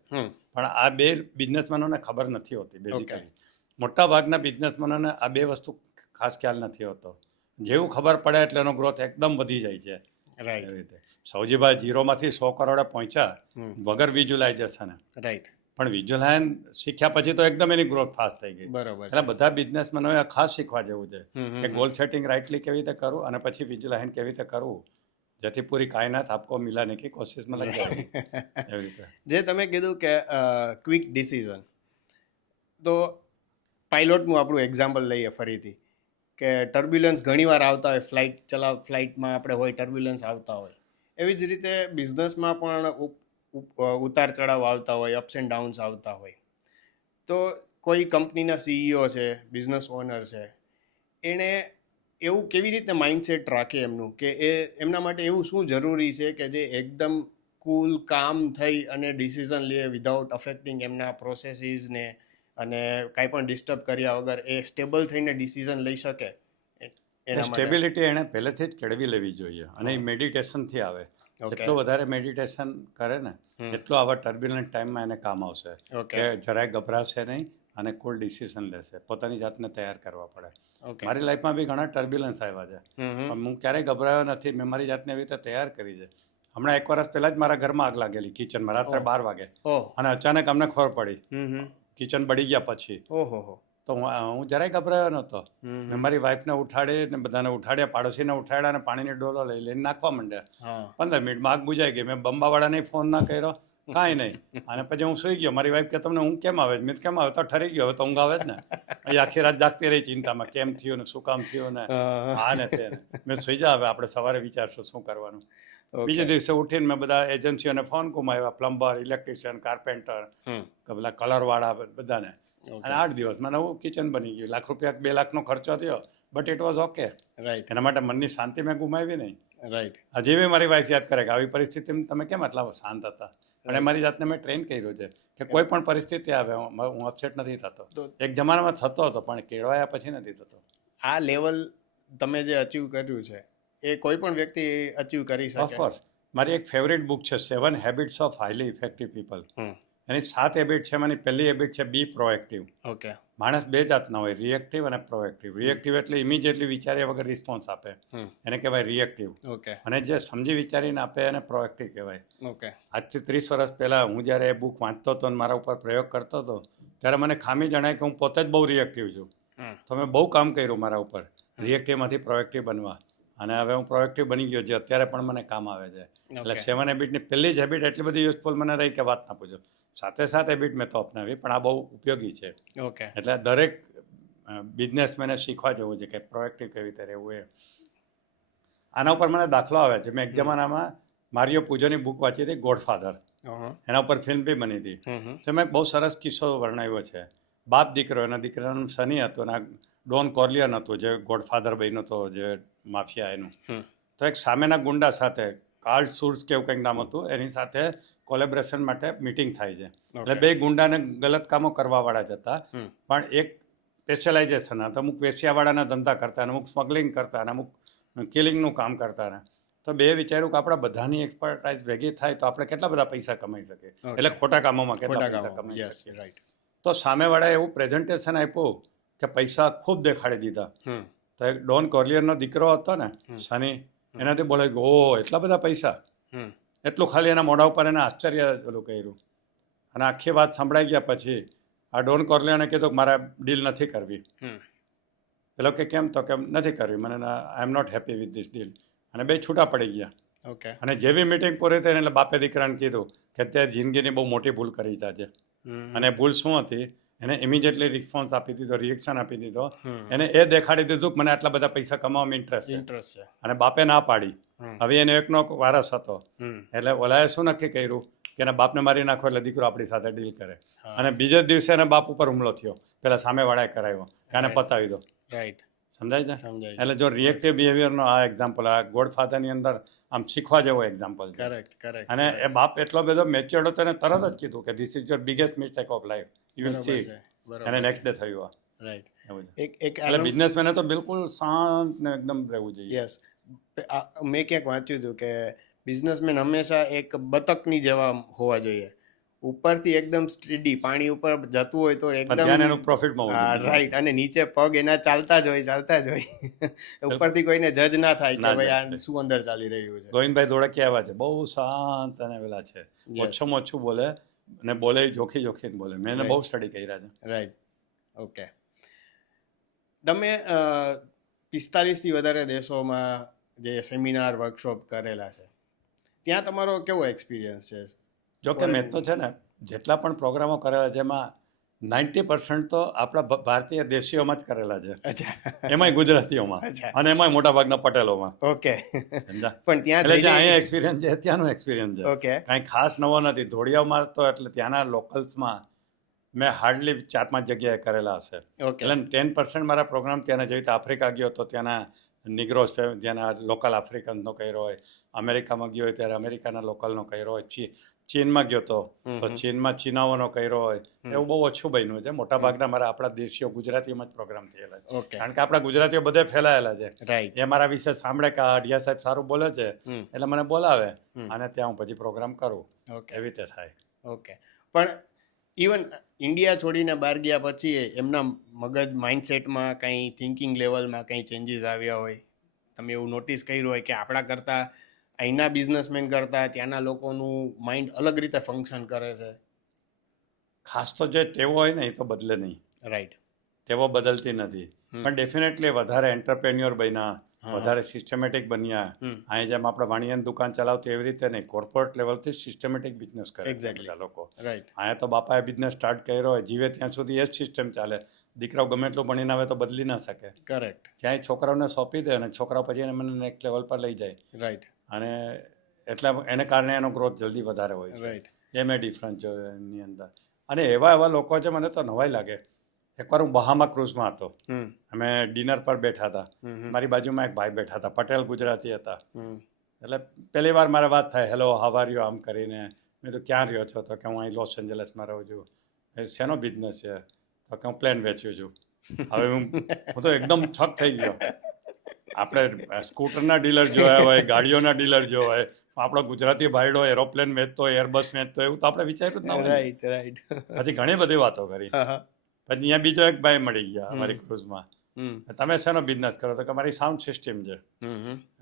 પણ આ 2 બિઝનેસમેનોને ખબર નથી હોતી બેઝિકલી. મોટા ભાગના બિઝનેસમેનોને આ 2 વસ્તુ ખાસ ખ્યાલ નથી હોતો. જેવું ખબર પડે એટલે એનો ગ્રોથ એકદમ વધી જાય છે. રાઈટ. એવી રીતે સૌજીભાઈ 0માંથી 100 કરોડે પહોંચ્યા વગર વિઝ્યુલાઇઝેશન. રાઈટ. પણ વિઝ્યુલાઇઝેશન શીખ્યા પછી તો એકદમ એની ગ્રોથ ફાસ્ટ થઈ ગઈ. બરોબર. એટલે બધા બિઝનેસમેનોએ આ ખાસ શીખવા જેવું છે કે ગોલ સેટિંગ રાઇટલી કેવી રીતે કરવું અને પછી વિઝ્યુલાઇઝેશન કેવી રીતે કરવું, જેથી પૂરી કાયનાત આપકો મિલાને की કોશિશમાં લગ જાય. એવી રીતે જે તમે કીધું કે ક્વિક ડિસિઝન, તો પાયલોટનું આપણું એક્ઝામ્પલ લઈએ ફરીથી કે ટર્બ્યુલન્સ ઘણીવાર આવતા હોય, ફ્લાઇટમાં આપણે હોય, ટર્બ્યુલન્સ આવતા હોય. એવી જ રીતે બિઝનેસમાં પણ ઉતાર ચઢાવ આવતા હોય, અપ્સ એન્ડ ડાઉન્સ આવતા હોય. તો કોઈ કંપનીના સીઈઓ છે, બિઝનેસ ઓનર છે, એણે એવું કેવી રીતે માઇન્ડસેટ રાખે એમનું કે એમના માટે એવું શું જરૂરી છે કે જે એકદમ કુલ કામ થઈ અને ડિસિઝન લે વિધાઉટ અફેક્ટિંગ એમના પ્રોસેસીસને અને કાંઈ પણ ડિસ્ટર્બ કર્યા વગર એ સ્ટેબલ થઈને ડિસિઝન લઈ શકે? એના માટે સ્ટેબિલિટી એણે પહેલેથી જ કેળવી લેવી જોઈએ અને એ મેડિટેશનથી આવે. ઓકે. જેટલું વધારે મેડિટેશન કરે ને એટલું આવા ટર્બ્યુલન્ટ ટાઈમમાં એને કામ આવશે. ઓકે. કે જરાય ગભરાશે નહીં અને કુલ ડિસિઝન લેશે. પોતાની જાતને તૈયાર કરવા પડે. ઓકે. મારી લાઈફમાં બી ઘણા ટર્બ્યુલન્સ આવ્યા છે પણ હું ક્યારેય ગભરાયો નથી. મેં મારી જાતને એવી રીતે તૈયાર કરી છે. હમણાં 1 વર્ષ પહેલાં જ મારા ઘરમાં આગ લાગેલી કિચનમાં રાત્રે 12 વાગે ઓહ. અને અચાનક અમને ખબર પડી કિચન બળી ગયા પછી. ઓહો. તો હું જરાય ગભરાયો નહોતો. મેં મારી વાઈફને ઉઠાડી ને બધાને ઉઠાડ્યા, પાડોશીને ઉઠાડ્યા અને પાણીની ડોલો લઈને નાખવા માંડ્યા. હા. 15 મિનિટમાં આગ બુજાઈ ગઈ. મેં બંબાવાળાને ફોન ના કર્યો, કાંઈ નહીં. અને પછી હું સૂઈ ગયો. મારી વાઈફ કે તમને ઊંઘ કેમ આવે? મેં કેમ આવે? તો ઠરી ગયો, હવે તો ઊંઘ આવે જ ને. એ આખી રાત જાગતી રહી ચિંતામાં, કેમ થયું ને શું કામ થયું ને આ ને તે. મેં સુઈ જા, હવે આપણે સવારે વિચારશું શું કરવાનું. બીજે દિવસે ઉઠીને મેં બધા એજન્સીઓને ફોન ગુમાવ્યા, પ્લમ્બર, ઇલેક્ટ્રિશિયન, કાર્પેન્ટર, પેલા કલરવાળા બધાને. અને 8 દિવસમાં નવું કિચન બની ગયું. ₹1,00,000 2 લાખનો ખર્ચો થયો, but it was okay. Right. એના માટે મનની શાંતિ મેં ગુમાવી નહીં. રાઈટ. હજી બી મારી વાઈફ યાદ કરે કે આવી પરિસ્થિતિમાં તમે કેમ આટલા શાંત હતા. અને મારી જાતને મેં ટ્રેન કર્યું છે કે કોઈ પણ પરિસ્થિતિ આવે હું અપસેટ નથી થતો. એક જમાનામાં થતો હતો પણ કેળવાયા પછી નથી થતો. આ લેવલ તમે જે અચીવ કર્યું છે એ કોઈ પણ વ્યક્તિ અચીવ કરી શકે. ઓફકોર્સ મારી એક ફેવરેટ બુક છે 7 habits of highly effective people. Any 7 habit છે. એમાંની પહેલી હેબિટ છે બી પ્રોએક્ટિવ. ઓકે. માણસ 2 જાતના હોય, રિએક્ટિવ અને પ્રોએક્ટિવ. રિએક્ટિવ એટલે ઇમિડિયેટલી વિચાર્યા વગર રિસ્પોન્સ આપે, એને કહેવાય રિએક્ટિવ. ઓકે. અને જે સમજી વિચારીને આપે એને પ્રોએક્ટિવ કહેવાય. ઓકે. આજથી 30 વર્ષ પહેલાં હું જ્યારે એ બુક વાંચતો હતો અને મારા ઉપર પ્રયોગ કરતો હતો ત્યારે મને ખામી જણાય કે હું પોતે જ બહુ રિએક્ટિવ છું. તો મેં બહુ કામ કર્યું મારા ઉપર રિએક્ટિવમાંથી પ્રોએક્ટિવ બનવા. અને હવે હું પ્રોએક્ટિવ બની ગયો જે અત્યારે પણ મને કામ આવે છે. એટલે 7 હેબિટની પહેલી જ હેબિટ એટલી બધી યુઝફુલ મને રહી કે વાત ના પૂછો. સાથે હેબિટ મેં તો અપનાવી પણ આ બહુ ઉપયોગી છે. ઓકે. એટલે દરેક બિઝનેસમેને શીખવા જેવું છે કે પ્રોએક્ટિવ કેવી રીતે રહેવું એ. આના ઉપર મને દાખલો આવે છે. મેં એક જમાનામાં મારિયો પુઝોની બુક વાંચી હતી, ગોડફાધર. એના ઉપર ફિલ્મ બી બની હતી. તો મેં બહુ સરસ કિસ્સો વર્ણવ્યો છે. બાપ દીકરો, એના દીકરાનું સની હતું અને ડોન કોર્લિયન હતું જે ગોડફાધર બન્યો હતો, જે માફિયા એનું. તો એક સામેના ગુંડા સાથે કાર્લ સુર્સ કે એવું કંઈક નામ હતું, એની સાથે કોલેબરેશન માટે મિટિંગ થાય છે. એટલે 2 ગુંડાને ગલત કામો કરવાવાળા જ હતા પણ એક સ્પેશિયલાઇઝેશન હતા. અમુક વેશ્યાવાળાના ધંધા કરતા અને અમુક સ્મગલિંગ કરતા અને અમુક કિલિંગનું કામ કરતા ને. તો 2 વિચાર્યું કે આપણા બધાની એક્સપર્ટાઇઝ ભેગી થાય તો આપણે કેટલા બધા પૈસા કમાઈ શકીએ. એટલે ખોટા કામોમાં કેટલા પૈસા કમાઈ શકીએ. રાઈટ. તો સામેવાળાએ એવું પ્રેઝન્ટેશન આપ્યું કે પૈસા ખૂબ દેખાડી દીધા. તો એક ડોન કોર્લિયરનો દીકરો હતો ને સની, એનાથી બોલે કે ઓ એટલા બધા પૈસા. એટલું ખાલી એના મોઢા ઉપર એને આશ્ચર્ય ઓલું કર્યું. અને આખી વાત સંભળાઈ ગયા પછી આ ડોન કોર્લિયને કીધું કે મારે ડીલ નથી કરવી. પેલો કે કેમ? તો કેમ નથી કરવી, મને I am not happy with this deal. અને 2 છૂટા પડી ગયા. ઓકે. અને જેવી મિટિંગ પૂરી થઈ એટલે બાપે દીકરાને કીધું કે તે જિંદગીની બહુ મોટી ભૂલ કરી છે આજે. અને ભૂલ શું હતી? એને ઇમિડિયેટલી રિસ્પોન્સ આપી દીધો, રિએક્શન આપી દીધો. એને એ દેખાડી દીધું કે મને આટલા બધા પૈસા કમાવામાં ઇન્ટરેસ્ટ છે. અને બાપે ના પાડી. હવે એને એકનો વારસ હતો. એટલે ઓલાએ શું નક્કી કર્યું કે એના બાપને મારી નાખો એટલે દીકરો આપણી સાથે ડીલ કરે. અને બીજે દિવસે એના બાપ ઉપર હુમલો થયો. પેલા સામેવાળાએ કરાવ્યો કે આને પતાવી દો. રાઈટ. સમજાય છે? સમજાય. એટલે જો રિએક્ટિવ બિહેવિયરનો આ એક્ઝામ્પલ, આ ગોડફાધરની અંદર આમ શીખવા જેવો એક્ઝામ્પલ છે. કરેક્ટ. કરેક્ટ. અને એ બાપ એટલો બધો મેચ્યોર્ડ હતો એને તરત જ કીધું કે this is your biggest mistake of life, you will see. અને નેક્સ્ટ ડે થયું આ. રાઈટ. એવું છે. એક એટલે બિઝનેસમેને તો બિલકુલ શાંત ને એકદમ રહેવું જોઈએ. યસ. મેં ક્યાંક વાંચ્યું હતું કે બિઝનેસમેન હંમેશા એક બતકની જેવા હોવા જોઈએ. ઉપરથી એકદમ સ્ટીડી પાણી ઉપર જતું હોય તો ધ્યાન એનું એકદમ પ્રોફિટમાં હોવું જોઈએ. રાઈટ. અને નીચે પગ એના ચાલતા જ હોય. ઉપરથી કોઈને જજ ના થાય કે ભાઈ આ શું અંદર ચાલી રહ્યું છે. ગોવિંદભાઈ ધોળકિયા એવા છે, બહુ શાંત અને પેલા છે, ઓછું ઓછું બોલે અને બોલે જોખીને બોલે. મેં એને બહુ સ્ટડી કર્યા છે. રાઈટ. ઓકે. તમે 45થી વધારે દેશોમાં જે સેમિનાર વર્કશોપ કરેલા છે ત્યાં તમારો કેવો એક્સપિરિયન્સ છે? જોકે મેં તો છે ને જેટલા પણ પ્રોગ્રામો કરેલા છે એમાં 90% તો આપણા ભારતીય દેશીઓમાં જ કરેલા છે. અચ્છા. એમાંય ગુજરાતીઓમાં અને એમાંય મોટાભાગના પટેલોમાં. ઓકે. સમજા? પણ ત્યાં એટલે જે અહીંયા એક્સપિરિયન્સ છે ત્યાંનો એક્સપિરિયન્સ છે. ઓકે. કાંઈ ખાસ નવો નથી. ધોળિયામાં તો એટલે ત્યાંના લોકલ્સમાં મેં હાર્ડલી 4-5 જગ્યાએ કરેલા હશે. ઓકે. એટલે 10% મારા પ્રોગ્રામ ત્યાંના, જેવી રીતે આફ્રિકા ગયો તો ત્યાંના નિગ્રોસ ત્યાંના લોકલ આફ્રિકનનો કર્યો હોય, અમેરિકામાં ગયો હોય ત્યારે અમેરિકાના લોકલનો કર્યો હોય, ચીનમાં ગયો તો હમ તો હમ. ચીનમાં ચીનાઓનો કર્યો હોય એવું બહુ ઓછું બન્યું છે. મોટાભાગના મારા આપણા દેશીઓ ગુજરાતીમાં જ પ્રોગ્રામ થયેલા છે. ઓકે, કારણ કે આપણા ગુજરાતીઓ બધે ફેલાયેલા છે. રાઈટ. એ મારા વિશે સાંભળે કે આ અડિયા સાહેબ સારું બોલે છે હમ. એટલે મને બોલાવે હમ. અને ત્યાં હું પછી પ્રોગ્રામ કરું. ઓકે, એવી રીતે થાય. ઓકે. પણ ઇવન ઇન્ડિયા છોડીને બહાર ગયા પછી એમના મગજ માઇન્ડસેટમાં કંઈ થિંકિંગ લેવલમાં કંઈ ચેન્જીસ આવ્યા હોય, તમે એવું નોટિસ કર્યું હોય કે આપણા કરતાં અહીંના બિઝનેસમેન કરતાં ત્યાંના લોકોનું માઇન્ડ અલગ રીતે ફંક્શન કરે છે? ખાસ તો જે ટેવો હોય ને એ તો બદલે નહીં. રાઈટ. ટેવો બદલતી નથી. પણ ડેફિનેટલી વધારે એન્ટરપ્રેન્યોર બન્યા, હા. વધારે સિસ્ટમેટિક બન્યા. અહીં જેમ આપણે વાણિયાની દુકાન ચલાવતી એવી રીતે નહીં, કોર્પોરેટ લેવલથી સિસ્ટમેટિક બિઝનેસ કરે છે Exactly. બધા લોકો. રાઈટ. અહીંયા તો બાપાએ બિઝનેસ સ્ટાર્ટ કર્યો હોય, જીવે ત્યાં સુધી એ જ સિસ્ટમ ચાલે. દીકરાઓ ગમે એટલું ભણીને આવે તો બદલી ના શકે. કરેક્ટ. ક્યાંય છોકરાઓને સોંપી દે અને છોકરાઓ પછી એને મને નેક્સ્ટ લેવલ પર લઈ જાય. રાઈટ. અને એટલે એને કારણે એનો ગ્રોથ જલ્દી વધારે હોય છે. રાઈટ. એ મેં ડિફરન્સ જોયો એની અંદર. અને એવા એવા લોકો છે, મને તો નવાઈ લાગે. એકવાર હું બહામા ક્રૂઝમાં હતો. અમે ડિનર પર બેઠા હતા. મારી બાજુમાં એક ભાઈ બેઠા હતા, પટેલ ગુજરાતી હતા. એટલે પહેલી વાર મારે વાત થાય, હેલો હાવ આર યુ આમ કરીને. મેં તો ક્યાં રહ્યો છો? તો કે હું અહીં લોસ એન્જલસમાં રહું છું. એ શેનો બિઝનેસ છે? તો કે હું પ્લેન વેચ્યું છું. હવે હું તો એકદમ છક થઈ ગયો. આપણે સ્કૂટરના ડીલર જોયા હોય, ગાડીઓના ડીલર જોયા હોય, આપણો ગુજરાતી ભાઈડો એરોપ્લેન વેચતો હોય, એરબસ વેચતો હોય, એવું તો આપણે વિચાર્યું જ ના હોય. રાઈટ. રાઈટ. પછી ઘણી બધી વાતો કરી. પછી અહીંયા બીજો એક ભાઈ મળી ગયા અમારી ક્રૂઝમાં. તમે શેનો બિઝનેસ કરો? તો કે અમારી સાઉન્ડ સિસ્ટમ છે.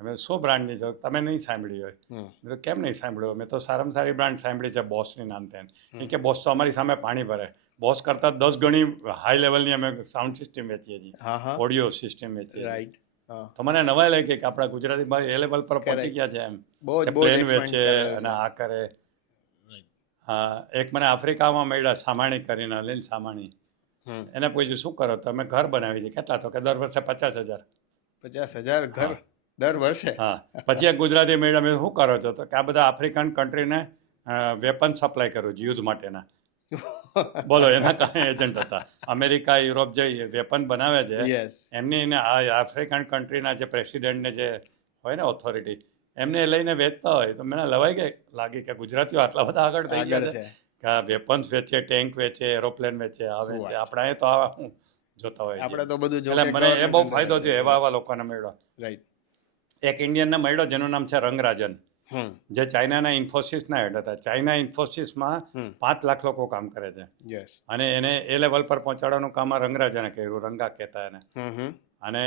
અમે શું બ્રાન્ડની છે? તમે નહીં સાંભળી હોય. મેં તો કેમ નહીં સાંભળ્યું? મેં તો સારામાં સારી બ્રાન્ડ સાંભળી છે, બોસની નામ તેમ. કે બોસ તો અમારી સામે પાણી ભરે. બોસ કરતાં 10 ગણી હાઈ લેવલની અમે સાઉન્ડ સિસ્ટમ વેચીએ છીએ, ઓડિયો સિસ્ટમ વેચીએ છીએ. રાઈટ. તો મને નવાઈ લાગી કે આપણા ગુજરાતી ભાઈ એ લેવલ પર પહોંચી ગયા છે એમ. બહુ જ પ્લેન વેચે અને આ કરે. હા, એક મને આફ્રિકામાં મળ્યા, સામાણી કરીને, અલીન સામાણી. એને પૂછ્યું શું કરો? તો અમે ઘર બનાવી દઈએ. કેટલા? તો કે દર વર્ષે 50,000. 50,000 ઘર દર વર્ષે? હા. પછી એક ગુજરાતી મેડમ એ શું કરો છો? તો કે આ બધા આફ્રિકન કન્ટ્રીને વેપન સપ્લાય કરું છું યુદ્ધ માટેના. બોલો, એના કાંઈ એજન્ટ હતા. અમેરિકા, યુરોપ જે વેપન બનાવે છે યસ. એમની ને આ આફ્રિકન કન્ટ્રીના જે પ્રેસિડેન્ટને જે હોય ને ઓથોરિટી, એમને લઈને વેચતા હોય તો મને લવાઈ ગઈ લાગી કે ગુજરાતીઓ આટલા બધા આગળ થઈ ગયા છે કે આ વેપન્સ વેચે, ટેન્ક વેચે, એરોપ્લેન વેચે, આ વેચે. આપણે એ તો આવા હું જોતા હોય આપણે તો બધું એટલે મને એ બહુ ફાયદો થયો. એવા એવા લોકોને મળ્યો. રાઈટ. એક ઇન્ડિયનને મળ્યો જેનું નામ છે રંગરાજન, જે ચાઇનાના ઇન્ફોસિસના હેડ હતા. ચાઇના ઇન્ફોસિસમાં 5 લાખ લોકો કામ કરે છે. યસ. અને એને એ લેવલ પર પહોંચાડવાનું કામ આ રંગરાજને કર્યું. રંગા કહેતા એને. અને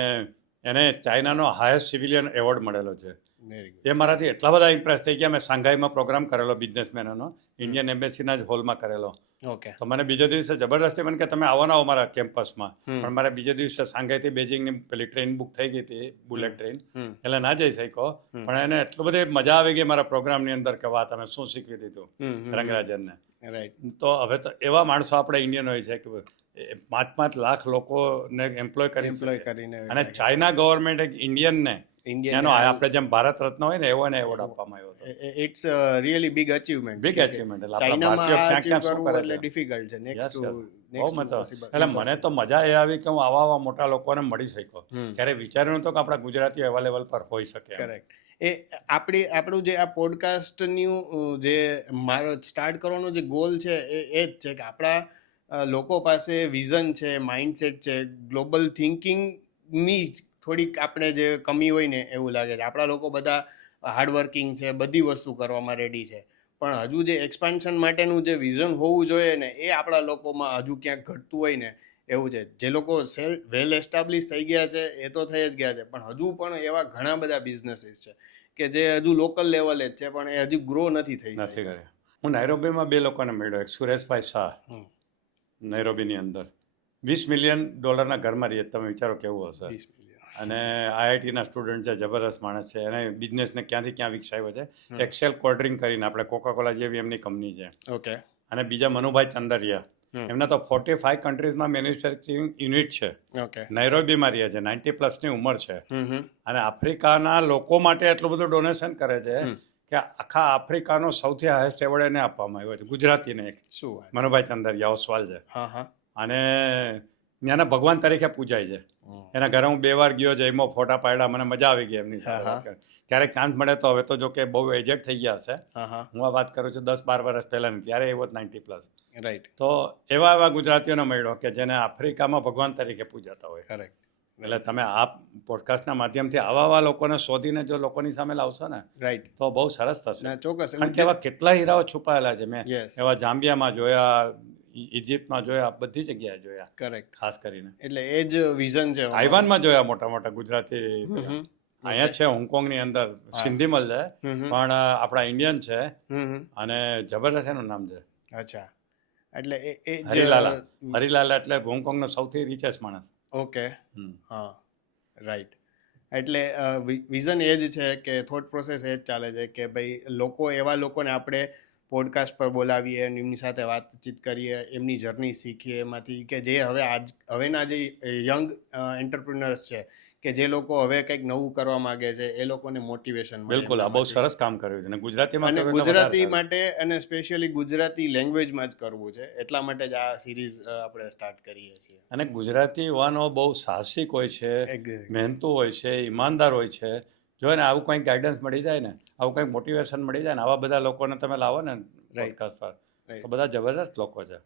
એને ચાઇનાનો હાઈએસ્ટ સિવિલિયન એવોર્ડ મળેલો છે. Very good. એ મારાથી એટલા બધા ઇમ્પ્રેસ થઈ ગયા. મેં શાંઘાઈમાં પ્રોગ્રામ કરેલો બિઝનેસમેનોનો, ઇન્ડિયન એમ્બેસીના જ હોલમાં કરેલો. ઓકે. તો મને બીજો દિવસે જબરદસ્તી મને કે તમે આવવાના હો મારા કેમ્પસમાં. પણ મારે બીજે દિવસે શાંઘાઈથી બેજિંગની પેલી ટ્રેન બુક થઈ ગઈ હતી, બુલેટ ટ્રેન, એટલે ના જઈ શક્યો. પણ એને એટલું બધી મજા આવી ગઈ મારા પ્રોગ્રામની અંદર કે વાહ, તમે શું શીખવી દીધું રંગરાજનને. રાઈટ. તો હવે તો એવા માણસો આપણે ઇન્ડિયન હોય છે કે 5-5 લાખ લોકોને એમ્પ્લોય કરીને અને ચાઇના ગવર્મેન્ટ એક ઇન્ડિયનને ઇન્ડિયન એનો આપણે જેમ ભારત રત્ન હોય ને એવો એને એવોર્ડ આપવામાં આવ્યો હતો. It's really big achievement. Big achievement. એટલે આપણા ભારતીયો ક્યાં ક્યાં શું કરે એટલે છે. ડિફિકલ્ટ છે. નેક્સ્ટ ટુ બહુ મજા આવે. એટલે મને તો મજા એ આવી કે હું આવા મોટા લોકોને મળી શક્યો. ત્યારે વિચાર્યું નહોતું કે આપણા ગુજરાતીઓ એવા લેવલ પર હોઈ શકે. કરેક્ટ. એ આપણું જે આ પોડકાસ્ટનું જે મારો સ્ટાર્ટ કરવાનો જે ગોલ છે એ જ છે કે આપણા લોકો પાસે વિઝન છે, માઇન્ડસેટ છે, ગ્લોબલ થિંકિંગની થોડીક આપણે જે કમી હોય ને એવું લાગે છે. આપણા લોકો બધા હાર્ડવર્કિંગ છે, બધી વસ્તુ કરવામાં રેડી છે, પણ હજુ જે એક્સપાન્શન માટેનું જે વિઝન હોવું જોઈએ ને એ આપણા લોકોમાં હજુ ક્યાંક ઘટતું હોય ને એવું છે. જે લોકો વેલ એસ્ટાબ્લિશ થઈ ગયા છે એ તો થઈ જ ગયા છે, પણ હજુ પણ એવા ઘણા બધા બિઝનેસીસ છે કે જે હજુ લોકલ લેવલે જ છે પણ એ હજુ ગ્રો નથી થઈ કરે. હું નાયરોબીમાં 2 લોકોને મળ્યો. એક સુરેશભાઈ શાહ, નાયરોબીની અંદર $20 મિલિયન ઘરમાં રહીએ. તમે વિચારો કેવું હશે. અને આઈઆઈટીના સ્ટુડન્ટ છે, જબરદસ્ત માણસ છે. એને બિઝનેસને ક્યાંથી ક્યાં વિકસાવ્યો છે. એક્સેલ કોલ્ડ ડ્રિંક કરીને, આપણે કોકાકોલા જેવી એમની કંપની છે. ઓકે. અને બીજા મનુભાઈ ચંદરિયા, એમના તો 45 કન્ટ્રીઝમાં મેન્યુફેક્ચરિંગ યુનિટ છે. ઓકે. નાયરોબીમાં રહે છે, 90+ ઉંમર છે. અને આફ્રિકાના લોકો માટે એટલું બધું ડોનેશન કરે છે કે આખા આફ્રિકાનો સૌથી હાઈએસ્ટ એવોર્ડ એને આપવામાં આવ્યો છે. ગુજરાતીને એક શું મનુભાઈ ચંદરિયા ઓસવાલ છે. અને ત્યાંના ભગવાન તરીકે પૂજાય છે. એના ઘરે હું 2 વાર ગયો જઈમાં ફોટા પાડ્યા, મને મજા આવી ગઈ એમની સાથે વાત કરવાની. ક્યારેક ચાન્સ મળે તો, હવે તો જો કે બહુ એજેડ થઈ ગયા હશે. હું આ વાત કરું છું 10-12 વર્ષ પહેલાંની, ત્યારે એ વોઝ 90+. રાઈટ. તો એવા ગુજરાતીઓને મળ્યો કે જેને આફ્રિકામાં ભગવાન તરીકે પૂજાતા હોય. કરેક્ટ. એટલે તમે આ પોડકાસ્ટના માધ્યમથી આવા લોકોને શોધીને જો લોકોની સામે લાવશો ને, રાઈટ. તો બહુ સરસ થશે. ના, ચોક્કસ. કારણ કે એવા કેટલા હીરાઓ છુપાયેલા છે. મેં Yes. એવા જામ્બિયામાં જોયા, ઇજિપ્તમાં જોયા, બધી જગ્યાએ જોયા. કરેક્ટ. ખાસ કરીને એટલે એ જ વિઝન છે. તાઇવાનમાં જોયા મોટા ગુજરાતી. અહીંયા છે હોંગકોંગની અંદર સિંધી મળે, પણ આપણા ઇન્ડિયન છે અને જબરદસ્ત એનું નામ છે. અચ્છા. એટલે એ હરિલાલા એટલે હોંગકોંગનો સૌથી રિચેસ્ટ માણસ. ઓકે. હા, રાઈટ. એટલે વિઝન એ જ છે કે થોટ પ્રોસેસ એ જ ચાલે છે કે ભાઈ એવા લોકોને આપણે પોડકાસ્ટ પર બોલાવીએ અને એમની સાથે વાતચીત કરીએ, એમની જર્ની શીખીએ એમાંથી, કે જે હવેના જે યંગ એન્ટરપ્રિનર્સ છે, કે જે લોકો હવે કંઈક નવું કરવા માંગે છે, એ લોકોને મોટિવેશન મળે. બિલકુલ, આ બહુ સરસ કામ કર્યું છે. અને ગુજરાતીમાં અને ગુજરાતી માટે અને સ્પેશિયલી ગુજરાતી લેંગ્વેજમાં જ કરવું છે, એટલા માટે જ આ સિરીઝ આપણે સ્ટાર્ટ કરીએ છીએ. અને ગુજરાતી યુવાનો બહુ સાહસિક હોય છે, મહેનતુ હોય છે, ઈમાનદાર હોય છે. જો ને આવું કંઈક ગાઈડન્સ મળી જાય ને, આવું કંઈક મોટિવેશન મળી જાય ને, આવા બધા લોકોને તમે લાવો ને પોડકાસ્ટ પર, તો બધા જબરદસ્ત લોકો છે.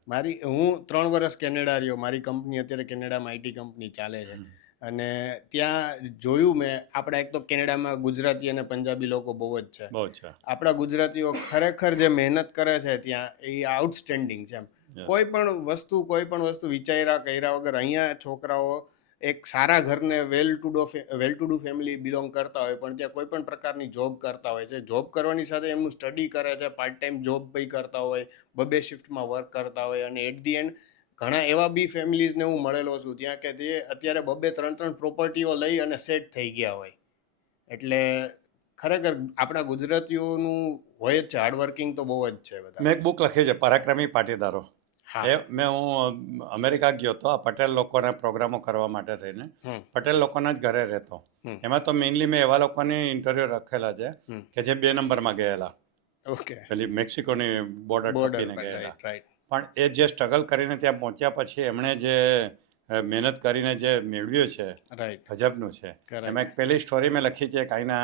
હું 3 વર્ષ કેનેડા રહ્યો. મારી કંપની અત્યારે કેનેડામાં આઈટી કંપની ચાલે છે. અને ત્યાં જોયું મેં, આપણા એક તો કેનેડામાં ગુજરાતી અને પંજાબી લોકો બહુ જ છે. આપણા ગુજરાતીઓ ખરેખર જે મહેનત કરે છે ત્યાં, એ આઉટસ્ટેન્ડિંગ છે. કોઈ પણ વસ્તુ વિચાર્યા કર્યા વગર અહીંયા છોકરાઓ એક સારા ઘરને વેલ ટુ ડુ ફેમિલી બિલોંગ કરતા હોય, પણ ત્યાં કોઈ પણ પ્રકારની જોબ કરતા હોય છે. જોબ કરવાની સાથે એમનું સ્ટડી કરે છે, પાર્ટ ટાઈમ જોબ બી કરતા હોય, 2 શિફ્ટમાં વર્ક કરતા હોય. અને એટ ધી એન્ડ ઘણા એવા બી ફેમિલીઝને હું મળેલો છું ત્યાં કે જે અત્યારે 2-3 પ્રોપર્ટીઓ લઈ અને સેટ થઈ ગયા હોય. એટલે ખરેખર આપણા ગુજરાતીઓનું હોય જ છે, હાર્ડવર્કિંગ તો બહુ જ છે બધા. મેં એક બુક લખી છે, પરાક્રમી પાટીદારો. હું અમેરિકા ગયો હતો આ પટેલ લોકોના પ્રોગ્રામો કરવા માટે થઈને. પટેલ લોકોના જ ઘરે રહેતો. એમાં તો મેઇનલી મેં એવા લોકોની ઇન્ટરવ્યુ રાખેલા છે કે જે 2 નંબરમાં ગયેલા. ઓકે. પેલી મેક્સિકોની બોર્ડર ટપકીને ગયેલા. પણ એ જે સ્ટ્રગલ કરીને ત્યાં પહોંચ્યા પછી એમણે જે મહેનત કરીને જે મેળવ્યું છે, ગજબનું છે. એમાં એક પહેલી સ્ટોરી મેં લખી છે એક અહીંના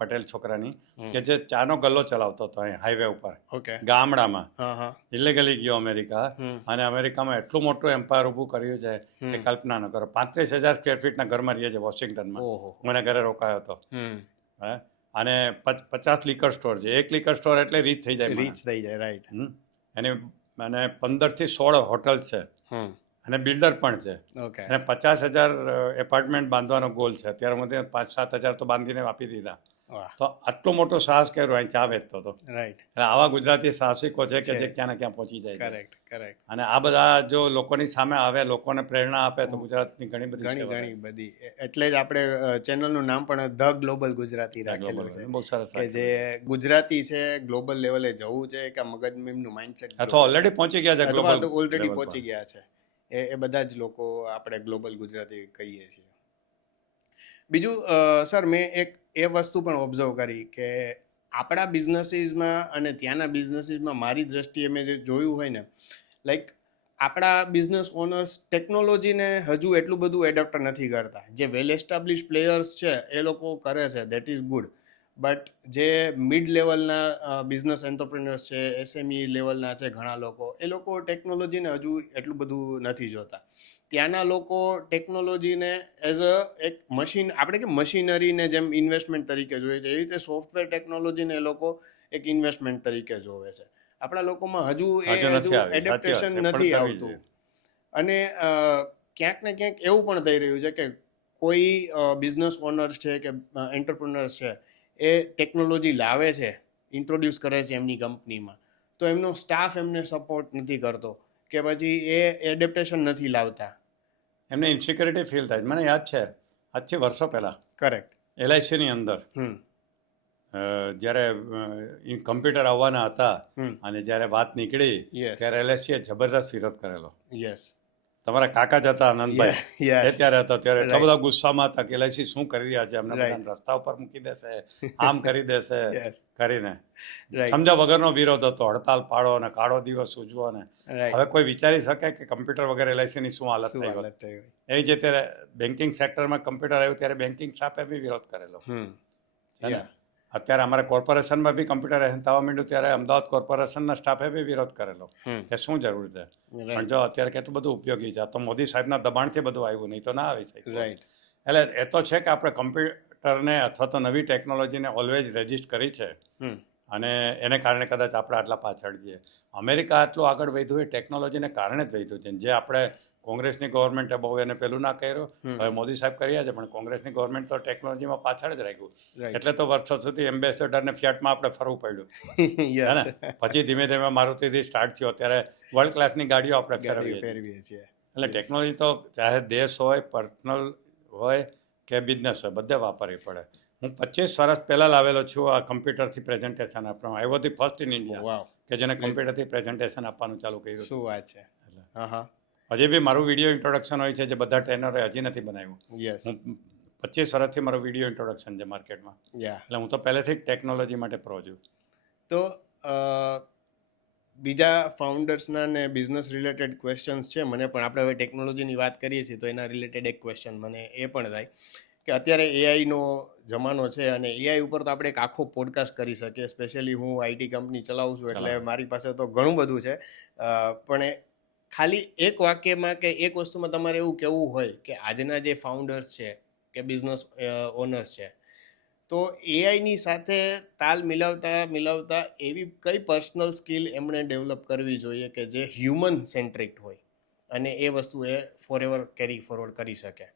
પટેલ છોકરાની, કે જે ચાનો ગલ્લો ચલાવતો હતો અહીં હાઈવે ઉપર ગામડામાં. ઇલીગલી ગયો અમેરિકા, અને અમેરિકામાં એટલું મોટું એમ્પાયર ઊભું કર્યું છે કે કલ્પના ન કરો. 35,000 સ્ક્વેર ફીટના ઘરમાં રહીએ છે વોશિંગ્ટનમાં. હું એને ઘરે રોકાયો હતો. અને 50 લીકર સ્ટોર છે. એક લીકર સ્ટોર એટલે રીચ થઈ જાય. રાઈટ. અને 15 થી 16 હોટલ છે, અને બિલ્ડર પણ છે. અને 50,000 એપાર્ટમેન્ટ બાંધવાનો ગોલ છે. અત્યારે મને 5-7 હજાર તો બાંધીને આપી દીધા. તો આટલું મોટું સાહસ કર્યું, અહીં ચા વેચતો હતો. રાઈટ. એટલે આવા ગુજરાતી સાહસિકો છે કે જે ક્યાં ને ક્યાં પહોંચી જાય. કરેક્ટ. અને આ બધા જો લોકોની સામે આવે, લોકોને પ્રેરણા આપે, તો ગુજરાતની ઘણી બધી. એટલે જ આપણે ચેનલનું નામ પણ ધ ગ્લોબલ ગુજરાતી રાખેલું છે. બહુ સરસ. કે જે ગુજરાતી છે, ગ્લોબલ લેવલે જવું છે, કે મગજમાં એમનું માઇન્ડસેટ અથવા ઓલરેડી પહોંચી ગયા છે, અથવા તો ઓલરેડી પહોંચી ગયા છે. એ બધા જ લોકો આપણે ગ્લોબલ ગુજરાતી કહીએ છીએ. બીજું સર, મેં એક એ વસ્તુ પણ ઓબ્ઝર્વ કરી કે આપણા બિઝનેસીસમાં અને ત્યાંના બિઝનેસીસમાં મારી દ્રષ્ટિએ મેં જે જોયું હોય ને, લાઈક આપણા બિઝનેસ ઓનર્સ ટેકનોલોજીને હજુ એટલું બધું એડપ્ટ નથી કરતા. જે વેલ એસ્ટાબ્લિશ પ્લેયર્સ છે એ લોકો કરે છે, દેટ ઇઝ ગુડ. બટ જે મિડ લેવલના બિઝનેસ એન્ટરપ્રિનર્સ છે, SME લેવલના છે ઘણા લોકો, એ લોકો ટેકનોલોજીને હજુ એટલું બધું નથી જોતા. ત્યાંના લોકો ટેકનોલોજીને એઝ એક મશીન, આપણે કે મશીનરીને જેમ ઇન્વેસ્ટમેન્ટ તરીકે જોઈએ છે, એવી રીતે સોફ્ટવેર ટેકનોલોજીને એ લોકો એક ઇન્વેસ્ટમેન્ટ તરીકે જોવે છે. આપણા લોકોમાં હજુ એડેપ્ટેશન નથી આવતું. અને ક્યાંક ને ક્યાંક એવું પણ થઈ રહ્યું છે કે કોઈ બિઝનેસ ઓનર્સ છે કે એન્ટરપ્રિનર્સ છે, એ ટેકનોલોજી લાવે છે, ઇન્ટ્રોડ્યુસ કરે છે એમની કંપનીમાં, તો એમનો સ્ટાફ એમને સપોર્ટ નથી કરતો, કે પછી એ એડેપ્ટેશન નથી લાવતા. એમને ઇન્સિક્યોરિટી ફીલ થાય. મને યાદ છે આજથી વર્ષો પહેલાં. કરેક્ટ. LICની અંદર જ્યારે કમ્પ્યુટર આવવાના હતા અને જ્યારે વાત નીકળી ત્યારે LICએ જબરદસ્ત વિરોધ કરેલો. યસ. તમારા કાકા જ હતા આનંદભાઈ, Yes. એ ત્યારે હતા ત્યારે એટલા Right. બધા ગુસ્સામાં હતા કે એલઆઈસી શું કરી રહ્યા છે, અમને Right. બધાને રસ્તા ઉપર મૂકી દેશે, આમ કરી દેશે Yes. કરીને Right. સમજ્યા વગરનો વિરોધ હતો. હડતાલ પાડો અને કાળો દિવસ ઉજવો ને Right. હવે કોઈ વિચારી શકે કે કમ્પ્યુટર વગર એલઆઈસીની શું હાલત શું થઈ હોત? હાલત થઈ હોય. એ જે ત્યારે બેન્કિંગ સેક્ટરમાં કમ્પ્યુટર આવ્યું ત્યારે બેન્કિંગ સ્ટાફે બી વિરોધ કરેલો છે ને? Yeah. અત્યારે અમારે કોર્પોરેશનમાં બી કમ્પ્યુટર થવા માંડ્યું ત્યારે અમદાવાદ કોર્પોરેશનના સ્ટાફે બી વિરોધ કરેલો કે શું જરૂર છે. Right. પણ જો અત્યારે કેટલું બધું ઉપયોગી છે. આ તો મોદી સાહેબના દબાણથી બધું આવ્યું, નહીં તો ના આવી શકે. Right. એટલે એ તો છે કે આપણે કમ્પ્યુટરને અથવા તો નવી ટેકનોલોજીને ઓલવેઝ રેજિસ્ટ કરી છે અને એને કારણે કદાચ આપણે આટલા પાછળ છીએ. અમેરિકા આટલું આગળ વધ્યું એ ટેકનોલોજીને કારણે જ વધ્યું છે. જે આપણે કોંગ્રેસની ગવર્મેન્ટે બહુ એને પેલું ના કર્યું, હવે મોદી સાહેબ કર્યા છે, પણ કોંગ્રેસની ગવર્મેન્ટ તો ટેકનોલોજીમાં પાછળ જ રાખ્યું. Right. એટલે તો વર્ષો સુધી એમ્બેસેડરને ફ્લેટમાં આપણે ફરવું પડ્યું. હે Yes. ને? પછી ધીમે ધીમે મારુતિથી સ્ટાર્ટ થયો, અત્યારે વર્લ્ડ ક્લાસની ગાડીઓ આપણે ગાડીઓ ફેરવીએ છીએ. ફેરવીએ છીએ. એટલે ટેકનોલોજી તો ચાહે દેશ હોય, પર્સનલ હોય કે બિઝનેસ હોય, બધે વાપરવી પડે. હું 25 વર્ષ પહેલાં લાવેલો છું આ કમ્પ્યુટરથી પ્રેઝન્ટેશન આપવાનું. I was the first in India Wow. કે જેને કમ્પ્યુટરથી પ્રેઝન્ટેશન આપવાનું ચાલુ કર્યું. શું વાત છે. એટલે હા. હજી બી મારું વિડીયો ઇન્ટ્રોડક્શન હોય છે જે બધા ટ્રેનરોએ હજી નથી બનાવ્યું. Yes. હું 25 વર્ષથી મારું વિડીયો ઇન્ટ્રોડક્શન છે માર્કેટમાં. Yeah. એટલે હું તો પહેલેથી જ ટેકનોલોજી માટે પ્રો છું. તો બીજા ફાઉન્ડર્સના ને બિઝનેસ રિલેટેડ ક્વેશ્ચન્સ છે મને પણ. આપણે હવે ટેકનોલોજીની વાત કરીએ છીએ તો એના રિલેટેડ એક ક્વેશ્ચન મને એ પણ થાય કે અત્યારે એઆઈનો જમાનો છે અને એઆઈ ઉપર તો આપણે એક આખો પોડકાસ્ટ કરી શકીએ. સ્પેશિયલી હું આઈટી કંપની ચલાવું છું એટલે મારી પાસે તો ઘણું બધું છે. પણ ખાલી એક વાક્યમાં કે એક વસ્તુમાં તમારે એવું કહેવું હોય કે આજના જે ફાઉન્ડર્સ છે કે બિઝનેસ ઓનર્સ છે તો એઆઈની સાથે તાલ મિલાવતા એવી કઈ પર્સનલ સ્કિલ એમણે ડેવલપ કરવી જોઈએ કે જે હ્યુમન સેન્ટ્રિક હોય અને એ વસ્તુ એ ફોરએવર કેરી ફોરવર્ડ કરી શકે?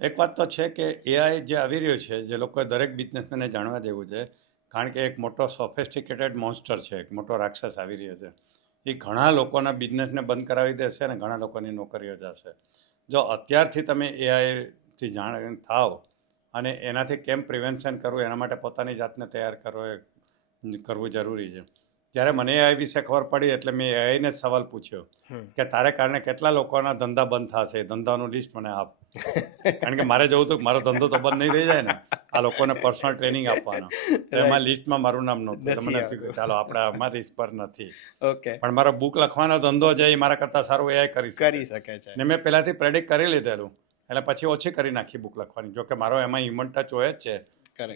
એક વાત તો છે કે એઆઈ જે આવી રહ્યું છે, જે લોકોએ દરેક બિઝનેસમેને જાણવા દેવું છે, કારણ કે એક મોટો સોફિસ્ટિકેટેડ મોન્સ્ટર છે, એક મોટો રાક્ષસ આવી રહ્યો છે. એ ઘણા લોકોના બિઝનેસને બંધ કરાવી દેશે અને ઘણા લોકોની નોકરીઓ જશે. જો અત્યારથી તમે એઆઈથી જાણ થાવ અને એનાથી કેમ પ્રિવેન્શન કરવું એના માટે પોતાની જાતને તૈયાર કરવું જરૂરી છે. જ્યારે મને એઆઈ વિશે ખબર પડી એટલે મેં એઆઈને જ સવાલ પૂછ્યો કે તારે કારણે કેટલા લોકોના ધંધા બંધ થશે, ધંધાનું લિસ્ટ મને આપ. કારણ કે મારે જવું હતું કે મારો ધંધો તો બંધ નહીં થઈ જાય ને, આ લોકોને પર્સનલ ટ્રેનિંગ આપવાનો. તો એમાં લિસ્ટમાં મારું નામ નહોતું. તો મને થયું કે ચાલો આપણે આમાં લિસ્ટ પર નથી. ઓકે. પણ મારો બુક લખવાનો ધંધો છે એ મારા કરતાં સારું એઆઈ કરી શકે છે. ને મેં પહેલાંથી પ્રેડિક્ટ કરી લીધેલું એટલે પછી ઓછી કરી નાખી બુક લખવાની. જોકે મારો એમાં હ્યુમન ટચ હોય જ છે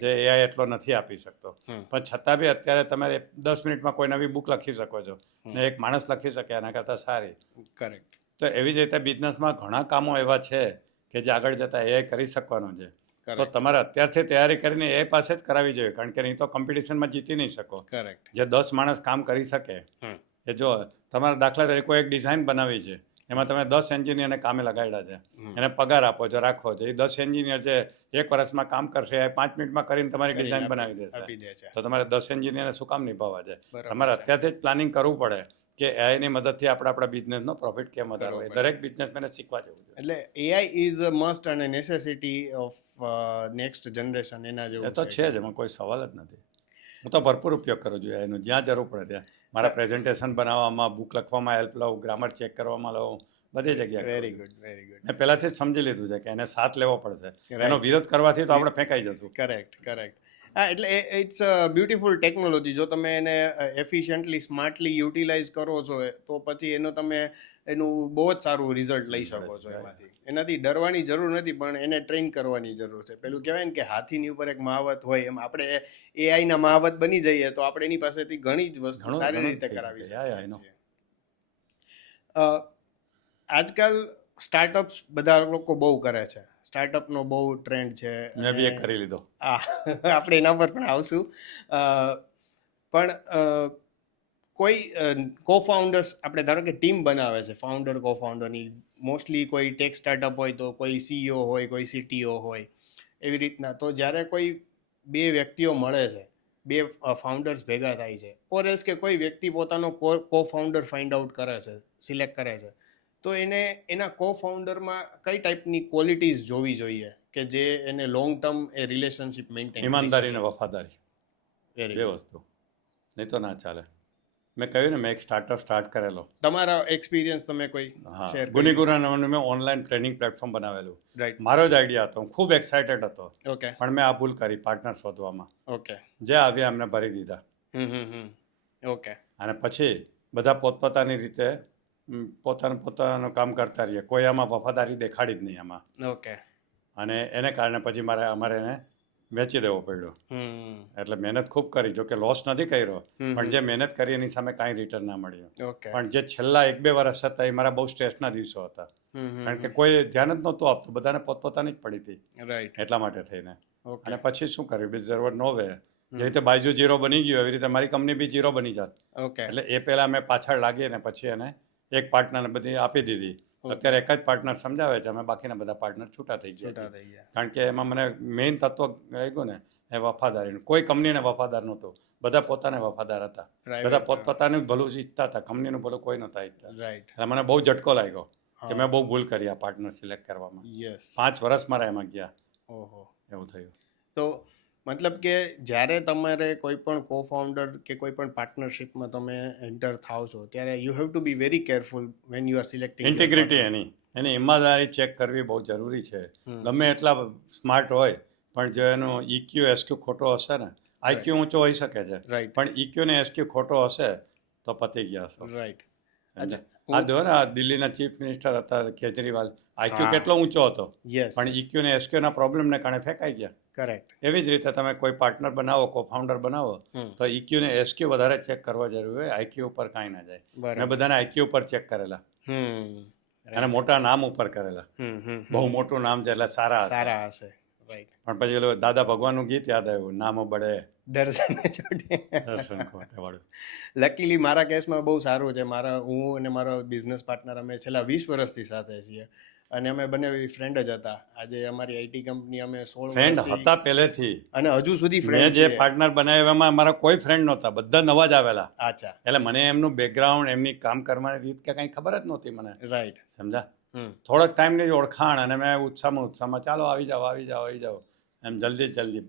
જે એઆઈ એટલો નથી આપી શકતો. પણ છતાં બી અત્યારે તમે 10 મિનિટમાં કોઈ નવી બુક લખી શકો છો ને એક માણસ લખી શકે એના કરતાં સારી. કરેક્ટ. તો એવી જ રીતે બિઝનેસમાં ઘણા કામો એવા છે કે જે આગળ જતાં એઆઈ કરી શકવાનું છે. તો તમારે અત્યારથી તૈયારી કરીને એઆઈ પાસે જ કરાવી જોઈએ, કારણ કે નહીં તો કોમ્પિટિશનમાં જીતી નહીં શકો. કરેક્ટ. જે 10 માણસ કામ કરી શકે એ જો તમારા દાખલા તરીકે કોઈ એક ડિઝાઇન બનાવી છે, એમાં તમે 10 એન્જિનિયરને કામે લગાડ્યા છે, એને પગાર આપો છો, રાખો છો. એ 10 એન્જિનિયર જે 1 વર્ષમાં કામ કરશે એ 5 મિનિટમાં કરીને તમારી ડિઝાઇન બનાવી દેશે. તો તમારે 10 એન્જિનિયરને શું કામ નિભાવવા છે? તમારે અત્યારથી જ પ્લાનિંગ કરવું પડે કે એઆઈની મદદથી આપણે આપણા બિઝનેસનો પ્રોફિટ કેમ વધારવો. દરેક બિઝનેસમેને શીખવા જેવું છે. એટલે એઆઈ ઇઝ અ મસ્ટ અને નેસેસિટી ઓફ નેક્સ્ટ જનરેશન. એના જેવું એ તો છે જ, એમાં કોઈ સવાલ જ નથી. હું તો ભરપૂર ઉપયોગ કરું છું એનું, જ્યાં જરૂર પડે ત્યાં. મારા પ્રેઝન્ટેશન બનાવવામાં, બુક લખવામાં હેલ્પ લઉં, ગ્રામર ચેક કરવામાં લઉં, બધી જગ્યાએ. Very good, very good. મેં પહેલાંથી જ સમજી લીધું છે કે એને સાથ લેવો પડશે. એનો વિરોધ કરવાથી તો આપણે ફેંકાઈ જશું. Correct, correct. હા, એટલે ઇટ્સ અ બ્યુટીફુલ ટેકનોલોજી. જો તમે એને એફિશિયન્ટલી સ્માર્ટલી યુટિલાઇઝ કરો છો તો પછી એનું બહુ જ સારું રિઝલ્ટ લઈ શકો છો એમાંથી. એનાથી ડરવાની જરૂર નથી, પણ એને ટ્રેન કરવાની જરૂર છે. પેલું કહેવાય ને કે હાથીની ઉપર એક મહાવત હોય, એમ આપણે એઆઈના મહાવત બની જઈએ તો આપણે એની પાસેથી ઘણી જ વસ્તુ સારી રીતે કરાવી શકીએ છીએ. આજકાલ સ્ટાર્ટઅપ્સ બધા લોકો બહુ કરે છે. સ્ટાર્ટઅપનો બહુ ટ્રેન્ડ છે. મેં બી એક કરી લીધો. આપણે એના પર પણ આવશું. પણ કોઈ કો-ફાઉન્ડર્સ, આપણે ધારો કે ટીમ બનાવે છે ફાઉન્ડર કો-ફાઉન્ડરની. મોસ્ટલી કોઈ ટેક સ્ટાર્ટઅપ હોય તો કોઈ સીઈઓ હોય, કોઈ સીટીઓ હોય, એવી રીતના. તો જ્યારે કોઈ 2 વ્યક્તિઓ મળે છે, 2 ફાઉન્ડર્સ ભેગા થાય છે, ઓર એલ્સ કે કોઈ વ્યક્તિ પોતાનો કો-ફાઉન્ડર ફાઇન્ડ આઉટ કરે છે, સિલેક્ટ કરે છે, તો એને એના કો-ફાઉન્ડરમાં કઈ ટાઈપની ક્વોલિટીઝ જોવી જોઈએ કે જે એને લોંગ ટર્મ એ રિલેશનશિપ મેન્ટેન? ઈમાનદારી અને વફાદારી, વેરી 2 વસ્તુ. નહીં તો ના ચાલે. મેં કહ્યું ને મેં એક સ્ટાર્ટઅપ સ્ટાર્ટ કરેલો. તમારા એક્સપિરિયન્સ તમે કોઈ હા, શેર ગુનીગુરા નામનું મેં ઓનલાઈન ટ્રેનિંગ પ્લેટફોર્મ બનાવેલું. રાઈટ. મારો જ આઈડિયા હતો, હું ખૂબ એક્સાઇટેડ હતો, ઓકે પણ મેં આ ભૂલ કરી પાર્ટનર શોધવામાં. ઓકે. જે આવ્યા એમને ભરી દીધા. ઓકે. અને પછી બધા પોતપોતાની રીતે પોતાનું કામ કરતા રહીએ. કોઈ આમાં વફાદારી દેખાડી જ નહીં આમાં. ઓકે. અને એને કારણે પછી અમારે એને વેચી દેવો પડ્યો. એટલે મહેનત ખૂબ કરી, જો કે લોસ નથી કર્યો, પણ જે મહેનત કરી એની સામે કાંઈ રિટર્ન ના મળ્યું. ઓકે. પણ જે છેલ્લા 1-2 વર્ષ હતા એ મારા બહુ સ્ટ્રેસના દિવસો હતા, કારણ કે કોઈ ધ્યાન જ નહોતું આપતું, બધાને પોતપોતાની જ પડી હતી. રાઈટ. એટલા માટે થઈને. ઓકે. અને પછી શું કર્યું, બીજી જરૂરત ન હોય. જે રીતે બાયજુ ઝીરો બની ગયું એવી રીતે મારી કંપની બી ઝીરો બની જાત. ઓકે. એટલે એ પહેલાં મેં પાછળ લાગી અને પછી એને એક પાર્ટનરને બધી આપી દીધી. અત્યારે એક જ પાર્ટનર સમજાવે છે, અમે બાકીના બધા પાર્ટનર છૂટા થઈ ગયા. કારણ કે એમાં મને મેઇન તત્વ લાગ્યું ને એ વફાદારીનું. કોઈ કંપનીને વફાદાર નહોતું, બધા પોતાને વફાદાર હતા, બધા પોતપોતાનું ભલું જ ઈચ્છતા હતા, કંપનીનું ભલું કોઈ નહોતા ઈચ્છતા. રાઈટ. એટલે મને બહુ ઝટકો લાગ્યો કે મેં બહુ ભૂલ કરી આ પાર્ટનર સિલેક્ટ કરવામાં. યસ. 5 વર્ષ મારા એમાં ગયા. ઓહો. એવું થયું. તો મતલબ કે જ્યારે તમારે કોઈ પણ કો ફાઉન્ડર કે કોઈ પણ પાર્ટનરશિપમાં તમે એન્ટર થાવ છો ત્યારે you have to be very careful when you are selecting. Integrity એની ઈમાનદારી ચેક કરવી બહુ જરૂરી છે. ગમે એટલા સ્માર્ટ હોય પણ જો એનો EQ SQ ખોટો હશે ને, IQ ઊંચો હોઈ શકે છે, રાઈટ. પણ EQ ને SQ ખોટો હશે તો પતી ગયા હશે. રાઈટ. આ જો ને આ દિલ્હીના ચીફ મિનિસ્ટર હતા કેજરીવાલ, IQ કેટલો ઊંચો હતો, યસ. પણ EQ ને SQ ના પ્રોબ્લેમને કારણે ફેંકાઈ ગયા. કરેક્ટ. એવી જ રીતે તમે કોઈ પાર્ટનર બનાવો, કો ફાઉન્ડર બનાવો, તો EQ ને SQ વધારે ચેક કરવા જરૂરી હોય, IQ ઉપર કાંઈ ના જાય. મેં બધાને IQ ઉપર ચેક કરેલા અને મોટા નામ ઉપર કરેલા. બહુ મોટું નામ છે એટલે સારા હશે. રાઈટ. પણ પછી ઓલું દાદા ભગવાનનું ગીત યાદ આવ્યું, નામ બળે દર્શન છોડે. દર્શન ખોટે વાળું. લકીલી મારા કેસમાં બહુ સારું છે. હું અને મારો બિઝનેસ પાર્ટનર અમે છેલ્લા 20 વર્ષથી સાથે છીએ અને અમે બંને ફ્રેન્ડ જ હતા. આજે અમારી IT કંપની અમે 16 ફ્રેન્ડ વર્ષથી હતા પહેલેથી, અને હજુ સુધી મેં ફ્રેન્ડ જે છે. પાર્ટનર બનાવ્યા એમાં મારા કોઈ ફ્રેન્ડ નહોતા, બધા નવા જ આવેલા. અચ્છા. એટલે મને એમનું બેકગ્રાઉન્ડ, એમની કામ કરવાની રીત કે કંઈ ખબર જ નહોતી મને. રાઈટ. સમજા. થોડોક ટાઈમની જ ઓળખાણ અને મેં ઉત્સાહમાં ચાલો આવી જાઓ એમ જલ્દી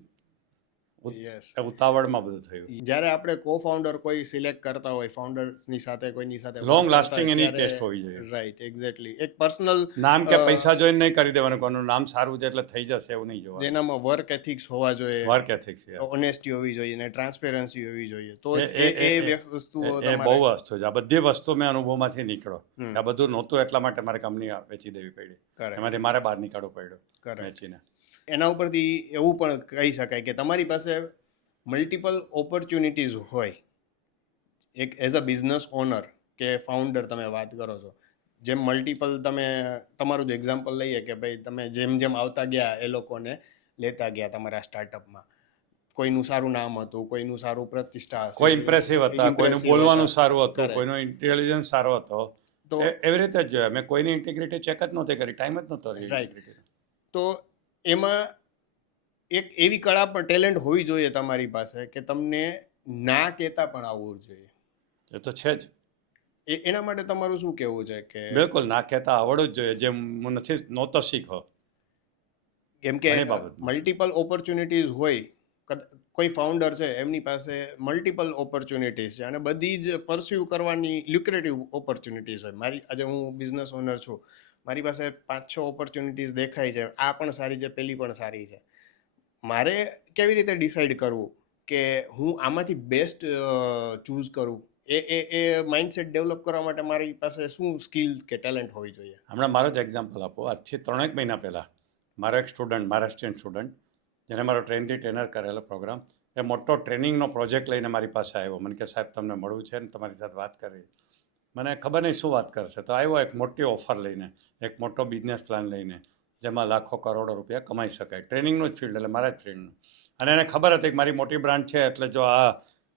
યસ. ઉતાવળમાં બધું થયું. જ્યારે આપણે કો ફાઉન્ડર કોઈ સિલેક્ટ કરતા હોય, ફાઉન્ડરની સાથે કોઈની સાથે લોંગ લાસ્ટિંગ એની ટેસ્ટ હોવી જોઈએ. રાઈટ. એક્ઝેક્ટલી. એક પર્સનલ નામ કે પૈસા જોઈને નહીં કરી દેવાનું, કોનું નામ સારું છે એટલે થઈ જશે એવું નહીં જોવાનું. જેનામાં વર્ક એથિક્સ હોવા જોઈએ, વર્ક એથિક્સ, ઓનેસ્ટી હોવી જોઈએ અને ટ્રાન્સપેરન્સી હોવી જોઈએ. તો એ વસ્તુઓ એ બહુ વસ્તુ છે. આ બધી વસ્તુ મેં અનુભવમાંથી નીકળ્યો. આ બધું નહોતું એટલા માટે મારે કંપની વેચી દેવી પડી, એમાંથી મારે બહાર નીકળવું પડ્યું વેચીને. એના ઉપરથી એવું પણ કહી શકાય કે તમારી પાસે મલ્ટિપલ ઓપોર્ચ્યુનિટીઝ હોય એક એઝ અ બિઝનેસ ઓનર કે ફાઉન્ડર. તમે વાત કરો છો જેમ મલ્ટિપલ, તમે તમારું જ એક્ઝામ્પલ લઈએ કે ભાઈ તમે જેમ આવતા ગયા એ લોકોને લેતા ગયા તમારા સ્ટાર્ટઅપમાં. કોઈનું સારું નામ હતું, કોઈનું સારું પ્રતિષ્ઠા હશે, કોઈ ઇમ્પ્રેસિવ હતા, કોઈનું બોલવાનું સારું હતું, કોઈનો ઇન્ટેલિજન્સ સારો હતો. તો એવી રીતે જ જોઈએ. મેં કોઈની ઇન્ટિગ્રિટી ચેક જ નહોતી કરી, ટાઈમ જ નહોતો. રાઈટ. તો એમાં એક એવી કળા પણ, ટેલેન્ટ હોવી જોઈએ તમારી પાસે કે તમને ના કહેતા પણ આવવું જોઈએ. એ તો છે જ. એના માટે તમારું શું કહેવું છે? કે બિલકુલ ના કહેતા આવડવું જ જોઈએ, જે હું નહોતો શીખો. કેમ કે મલ્ટિપલ ઓપોર્ચ્યુનિટીઝ હોય, કોઈ ફાઉન્ડર છે એમની પાસે મલ્ટિપલ ઓપોર્ચ્યુનિટીઝ છે અને બધી જ પરસ્યુ કરવાની લ્યુક્રેટિવ ઓપોર્ચ્યુનિટીઝ હોય. આજે હું બિઝનેસ ઓનર છું, મારી પાસે 5-6 ઓપોર્ચ્યુનિટીઝ દેખાય છે, આ પણ સારી છે, પેલી પણ સારી છે. મારે કેવી રીતે ડિસાઈડ કરવું કે હું આમાંથી બેસ્ટ ચૂઝ કરું? એ માઇન્ડસેટ ડેવલપ કરવા માટે મારી પાસે શું સ્કિલ્સ કે ટેલેન્ટ હોવી જોઈએ? હમણાં મારો જ એક્ઝામ્પલ આપો. આજથી 3 મહિના પહેલાં મારો એક સ્ટુડન્ટ, મહારાષ્ટ્રીયન સ્ટુડન્ટ, જેને મારો ટ્રેનથી ટ્રેનર કરેલો પ્રોગ્રામ, એ મોટો ટ્રેનિંગનો પ્રોજેક્ટ લઈને મારી પાસે આવ્યો. મને કે સાહેબ તમને મળવું છે ને તમારી સાથે વાત કરવી. મને ખબર નહીં શું વાત કરશે, તો આવ્યો એક મોટી ઓફર લઈને, એક મોટો બિઝનેસ પ્લાન લઈને, જેમાં લાખો કરોડો રૂપિયા કમાઈ શકાય. ટ્રેનિંગનું જ ફિલ્ડ, એટલે મારા જ ફિલ્ડનું. અને એને ખબર હતી કે મારી મોટી બ્રાન્ડ છે, એટલે જો આ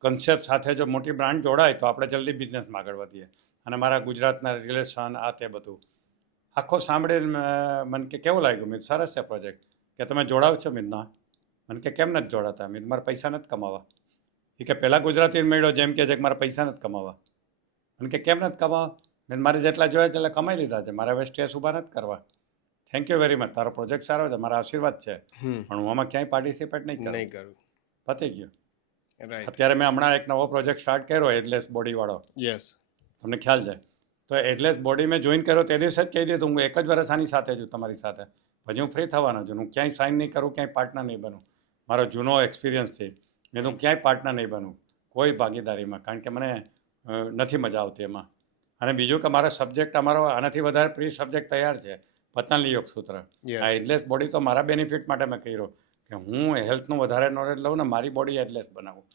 કન્સેપ્ટ સાથે જો મોટી બ્રાન્ડ જોડાય તો આપણે જલ્દી બિઝનેસમાં આગળ વધીએ. અને મારા ગુજરાતના રિલેશન, આ તે બધું આખો સાંભળીને મને કે કેવું લાગ્યું? મેં સરસ છે પ્રોજેક્ટ. કે તમે જોડાવ છો? મેં ના. મને કે કેમ નથી જોડાતા? મેં મારા પૈસા નથી કમાવા. એ કે પહેલાં ગુજરાતી મેળ્યો જેમ કે મારા પૈસા નથી કમાવા. મને કે કેમ નથી કમાવા? મેં મારે જેટલા જોયા એટલા કમાઈ લીધા છે, મારે હવે સ્ટ્રેસ ઊભા નથી કરવા. થેન્ક યુ વેરી મચ, તારો પ્રોજેક્ટ સારો છે, મારા આશીર્વાદ છે, પણ હું આમાં ક્યાંય પાર્ટિસિપેટ નહીં કરું. કરું. પતી ગયું. રાઈટ. અત્યારે મેં હમણાં એક નવો પ્રોજેક્ટ સ્ટાર્ટ કર્યો એડલેસ બોડીવાળો, યસ. તમને ખ્યાલ છે? તો એડલેસ બોડી મેં જોઈન કર્યો તે દિવસે જ કહી દીધું હું એક જ વર્ષ આની સાથે છું તમારી સાથે, પછી હું ફ્રી થવાનો છું. હું ક્યાંય સાઇન નહીં કરું, ક્યાંય પાર્ટનર નહીં બનું. મારો જૂનો એક્સપિરિયન્સ છે, મેં તો ક્યાંય પાર્ટનર નહીં બનું કોઈ ભાગીદારીમાં, કારણ કે મને નથી મજા આવતી એમાં. અને બીજું કે મારો સબ્જેક્ટ અમારો આનાથી વધારે પ્રી સબ્જેક્ટ તૈયાર છે, પતંજલિ યોગસૂત્ર. આ એડલેસ બોડી તો મારા બેનિફિટ માટે મેં કર્યો કે હું હેલ્થનું વધારે નોલેજ લઉં ને મારી બોડી એડલેસ બનાવું.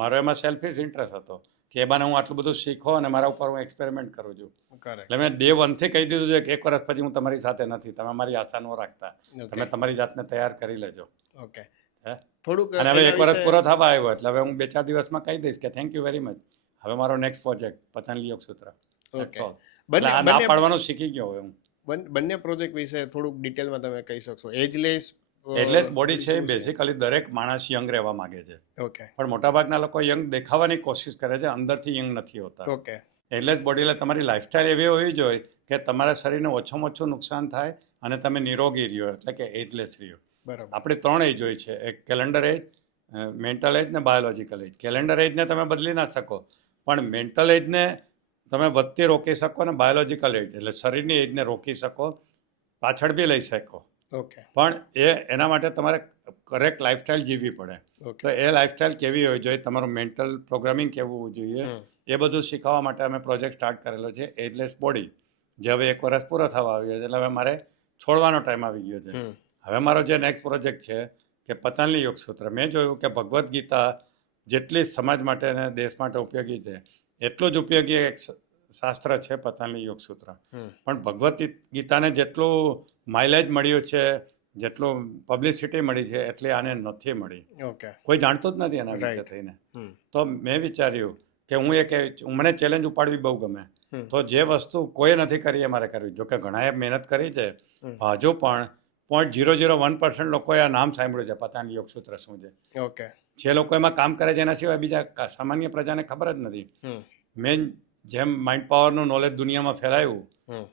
મારો એમાં સેલ્ફિશ ઇન્ટરેસ્ટ હતો કે એ બાને હું આટલું બધું શીખો અને મારા ઉપર હું એક્સપેરિમેન્ટ કરું છું. એટલે મેં ડે 1થી કહી દીધું છે કે 1 વર્ષ પછી હું તમારી સાથે નથી, તમે મારી આશા ન રાખતા, તમે તમારી જાતને તૈયાર કરી લેજો. ઓકે. થોડુંક અને હવે 1 વર્ષ પૂરો થવા આવ્યો એટલે હવે હું 2-4 દિવસમાં કહી દઈશ કે થેન્ક યુ વેરી મચ, હવે મારો નેક્સ્ટ પ્રોજેક્ટ પતંજલિ યોગસૂત્ર. ના પાડવાનું શીખી ગયો હવે હું. બંને પ્રોજેક્ટ વિશે થોડુંક ડિટેલમાં તમે કહી શકશો? એડલેસ બોડી છે બેઝિકલી દરેક માણસ યંગ રહેવા માંગે છે. ઓકે. પણ મોટાભાગના લોકો યંગ દેખાવાની કોશિશ કરે છે, અંદરથી યંગ નથી હોતા. ઓકે. એડલેસ બોડી એટલે તમારી લાઈફસ્ટાઈલ એવી હોવી જોઈએ કે તમારા શરીરને ઓછામાં ઓછું નુકસાન થાય અને તમે નિરોગી રહ્યો, એટલે કે એજલેસ રહ્યો. બરાબર. આપણે 3 એજ હોય છે, એક કેલેન્ડર એજ, મેન્ટલ એજ ને બાયોલોજિકલ એજ. કેલેન્ડર એજને તમે બદલી ના શકો, પણ મેન્ટલ એજને તમે વધતી રોકી શકો ને બાયોલોજિકલ એજ એટલે શરીરની એજને રોકી શકો, પાછળ બી લઈ શકો. ઓકે. પણ એના માટે તમારે કરેક્ટ લાઈફસ્ટાઈલ જીવવી પડે. તો એ લાઈફસ્ટાઈલ કેવી હોવી જોઈએ, તમારું મેન્ટલ પ્રોગ્રામિંગ કેવું હોવું જોઈએ, એ બધું શીખવવા માટે અમે પ્રોજેક્ટ સ્ટાર્ટ કરેલો છે એજલેસ બોડી, જે હવે 1 વર્ષ પૂરો થવા આવ્યો છે, એટલે હવે મારે છોડવાનો ટાઈમ આવી ગયો છે. હવે મારો જે નેક્સ્ટ પ્રોજેક્ટ છે કે પતંજલિ યોગસૂત્ર. મેં જોયું કે ભગવદ્ ગીતા જેટલી સમાજ માટે અને દેશ માટે ઉપયોગી છે, એટલું જ ઉપયોગી એક શાસ્ત્ર છે પતંજલિ યોગસૂત્ર. પણ ભગવદ્ ગીતાને જેટલું માઇલેજ મળ્યું છે, જેટલું પબ્લિસિટી મળી છે, એટલી આને નથી મળી. ઓકે. કોઈ જાણતું જ નથી એના વિશે થઈને. તો મેં વિચાર્યું કે મને ચેલેન્જ ઉપાડવી બહુ ગમે, તો જે વસ્તુ કોઈ નથી કરી એ મારે કરવી. જોકે ઘણાએ મહેનત કરી છે, હજુ પણ 0.001% લોકોએ આ નામ સાંભળ્યું છે પતંજલિ યોગસૂત્ર શું છે. ઓકે. જે લોકો એમાં કામ કરે છે એના સિવાય બીજા સામાન્ય પ્રજાને ખબર જ નથી. મેં જેમ માઇન્ડ પાવરનું નોલેજ દુનિયામાં ફેલાયું,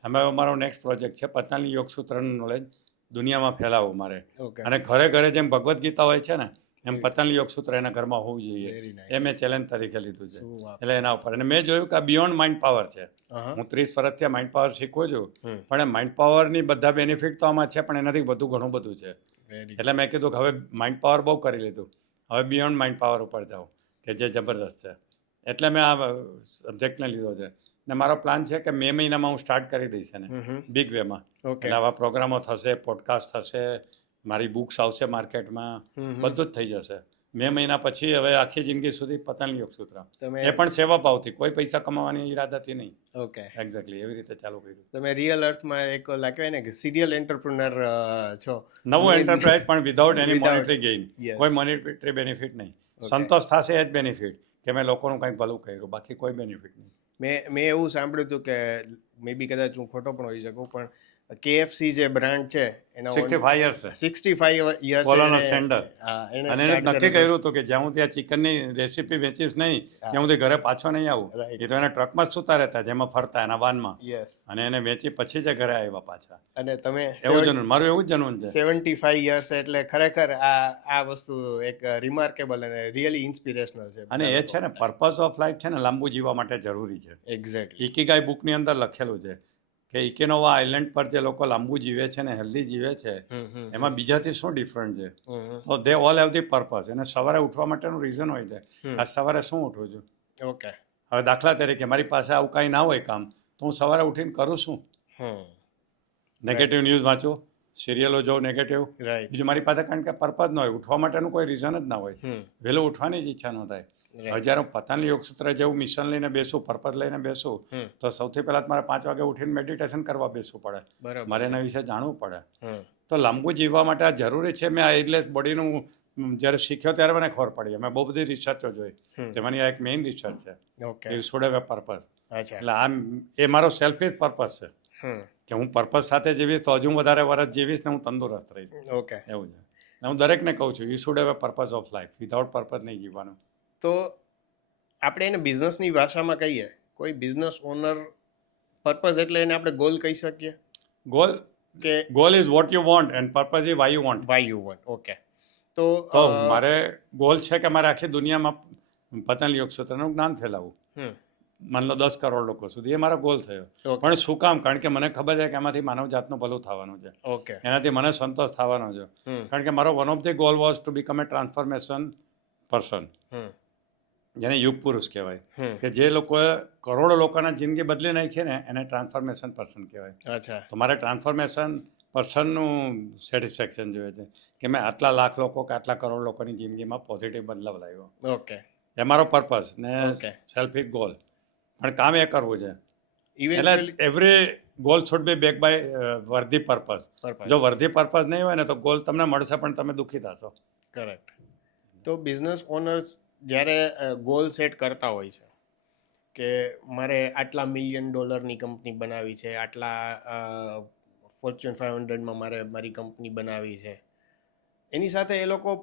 અમે અમારો નેક્સ્ટ પ્રોજેક્ટ છે પતંજલિ યોગસૂત્રનું નોલેજ દુનિયામાં ફેલાવવું મારે. અને ઘરે ઘરે જેમ ભગવદ્ ગીતા હોય છે ને એમ પતંજલિ યોગસૂત્ર એના ઘરમાં હોવું જોઈએ, એ મેં ચેલેન્જ તરીકે લીધું છે. એટલે એના ઉપર અને મેં જોયું કે આ બિયોન્ડ માઇન્ડ પાવર છે. હું 30 વર્ષથી માઇન્ડ પાવર શીખું છું, પણ એ માઇન્ડ પાવરની બધા બેનિફિટ તો આમાં છે, પણ એનાથી ઘણું બધું છે. એટલે મેં કીધું કે હવે માઇન્ડ પાવર બહુ કરી લીધું, હવે બિયોન્ડ માઇન્ડ પાવર ઉપર જાઉં કે જે જબરદસ્ત છે. એટલે મેં આ સબ્જેક્ટને લીધો છે ને મારો પ્લાન છે કે મે મહિનામાં હું સ્ટાર્ટ કરી દઈશ એને બિગ વેમાં. એટલે આવા પ્રોગ્રામો થશે, પોડકાસ્ટ થશે, મારી બુક્સ આવશે માર્કેટમાં, બધું જ થઈ જશે. મે મહિના પછી હવે આખી જિંદગી સુધી પતંજલિ યોગસૂત્ર, એ પણ સેવા ભાવથી, કોઈ પૈસા કમાવાની ઈરાદાથી નહીં. ઓકે. એક્ઝેક્ટલી એવી રીતે ચાલુ કર્યું. તમે રિયલ અર્થમાં એક કહેવાય ને કે સિરિયલ એન્ટરપ્રિનર છો. નવું એન્ટરપ્રાઇઝ પણ વિધાઉટ એની મોનેટરી ગેઇન, કોઈ મોનેટરી બેનિફિટ નહીં. સંતોષ થશે એ જ બેનિફિટ કે મેં લોકોનું કંઈક ભલું કર્યું, બાકી કોઈ બેનિફિટ નહીં. મેં એવું સાંભળ્યું હતું કે મે બી કદાચ હું ખોટો પણ હોઈ શકું, પણ KFC જે બ્રાન્ડ છે એના 65 years છે. 65 years પોલોનો સેન્ડર. અને એને નક્કી કર્યું હતું કે જ્યાં હું ત્યાં ચિકનની રેસીપી વેચીશ નહીં ત્યાં સુધી ઘરે પાછો નહીં આવું. એ તો એના ટ્રકમાં જ સુતા રહેતા, જેમાં ફરતા એના વાનમાં, અને એને વેચી પછી જ ઘરે આવ્યા પાછા. અને તમે એવું જનૂન, મારું એવું જ જનૂન છે. 75 years એટલે ખરેખર આ વસ્તુ એક રિમાર્કેબલ અને રિયલી ઇન્સ્પિરેશનલ છે. અને એ છે ને પર્પઝ ઓફ લાઈફ છે ને લાંબુ જીવવા માટે જરૂરી છે. એક્ઝેક્ટલી. ઇકીગાઈ બુકની અંદર લખેલું છે કે ઇકેનોવા આઇલેન્ડ પર જે લોકો લાંબુ જીવે છે ને હેલ્ધી જીવે છે, એમાં બીજાથી શું ડિફરન્ટ છે? તો દે ઓલ હેવ ધી પર્પઝ. એને સવારે ઉઠવા માટેનું રીઝન હોય છે, આ સવારે શું ઉઠું છું. ઓકે. હવે દાખલા તરીકે મારી પાસે આવું કાંઈ ના હોય કામ, તો હું સવારે ઉઠીને કરું શું? નેગેટિવ ન્યૂઝ વાંચું, સિરિયલો જોઉં નેગેટિવ. બીજું મારી પાસે કારણ કે પર્પઝ ન હોય, ઉઠવા માટેનું કોઈ રીઝન જ ના હોય, વહેલું ઉઠવાની જ ઈચ્છા ન થાય. હવે જ્યારે હું પતંજલિ યોગસૂત્ર જેવું મિશન લઈને બેસું, પર્પઝ લઈને બેસું, તો સૌથી પહેલાં મારે 5 વાગે ઉઠીને મેડિટેશન કરવા બેસવું પડે, મારે એના વિશે જાણવું પડે. તો લાંબુ જીવવા માટે આ જરૂરી છે. મેં આ એજલેસ બોડીનું જ્યારે શીખ્યો ત્યારે મને ખબર પડી. અમે બહુ બધી રિસર્ચો જોઈ, તેમાંની આ એક મેઇન રિસર્ચ છે you should have a purpose. એટલે આ એ મારો સેલ્ફિશ પર્પઝ છે કે હું પર્પઝ સાથે જીવીશ તો હજુ વધારે વર્ષ જીવીશ ને હું તંદુરસ્ત રહીશ. ઓકે. એવું છે. હું દરેકને કહું છું you should have a purpose of life. Without purpose નહીં જીવવાનું. તો આપણે એને બિઝનેસની ભાષામાં કહીએ, કોઈ બિઝનેસ ઓનર પર્પઝ એટલે એને આપણે ગોલ કહી શકીએ. Goal is what you want and purpose is why you want. Why you want. Okay. તો મારે ગોલ છે કે મારે આખી દુનિયામાં પતંજલિ યોગ સૂત્રનું જ્ઞાન ફેલાવવું. હમ માની લો 10 કરોડ લોકો સુધી, એ મારો ગોલ થયો. Okay. પણ શું કામ? કારણ કે મને ખબર છે કે એમાંથી માનવ જાતનું ભલું થવાનું છે, ઓકે એનાથી મને સંતોષ થવાનો છે. હમ કારણ કે મારો one of the goal was to become a transformation person, hmm જેને યુગ પુરુષ કહેવાય, હમ કે જે લોકોએ કરોડો લોકોના જિંદગી બદલી નાખી ને એને ટ્રાન્સફોર્મેશન પર્સન કહેવાય. અચ્છા તો મારે ટ્રાન્સફોર્મેશન પર્સનનું સેટિસ્ફેક્શન જોઈએ છે કે મેં આટલા લાખ લોકો કે આટલા કરોડ લોકોની જિંદગીમાં પોઝિટિવ બદલાવ લાવ્યો. ઓકે એ મારો પર્પઝ ને Okay. સેલ્ફિક ગોલ. પણ કામ એ કરવું છે. ઇવેન્ચ્યુઅલી એટલે every goal should be back by worthy purpose. જો વર્ધી પર્પઝ નહીં હોય ને તો ગોલ તમને મળશે પણ તમે દુઃખી થશો. કરેક્ટ. તો બિઝનેસ ઓનર્સ જ્યારે ગોલ સેટ કરતા હોય છે કે મારે આટલા $1 મિલિયન કંપની બનાવી છે, આટલા ફોર્ચ્યુન 500માં મારે મારી કંપની બનાવી છે, એની સાથે એ લોકો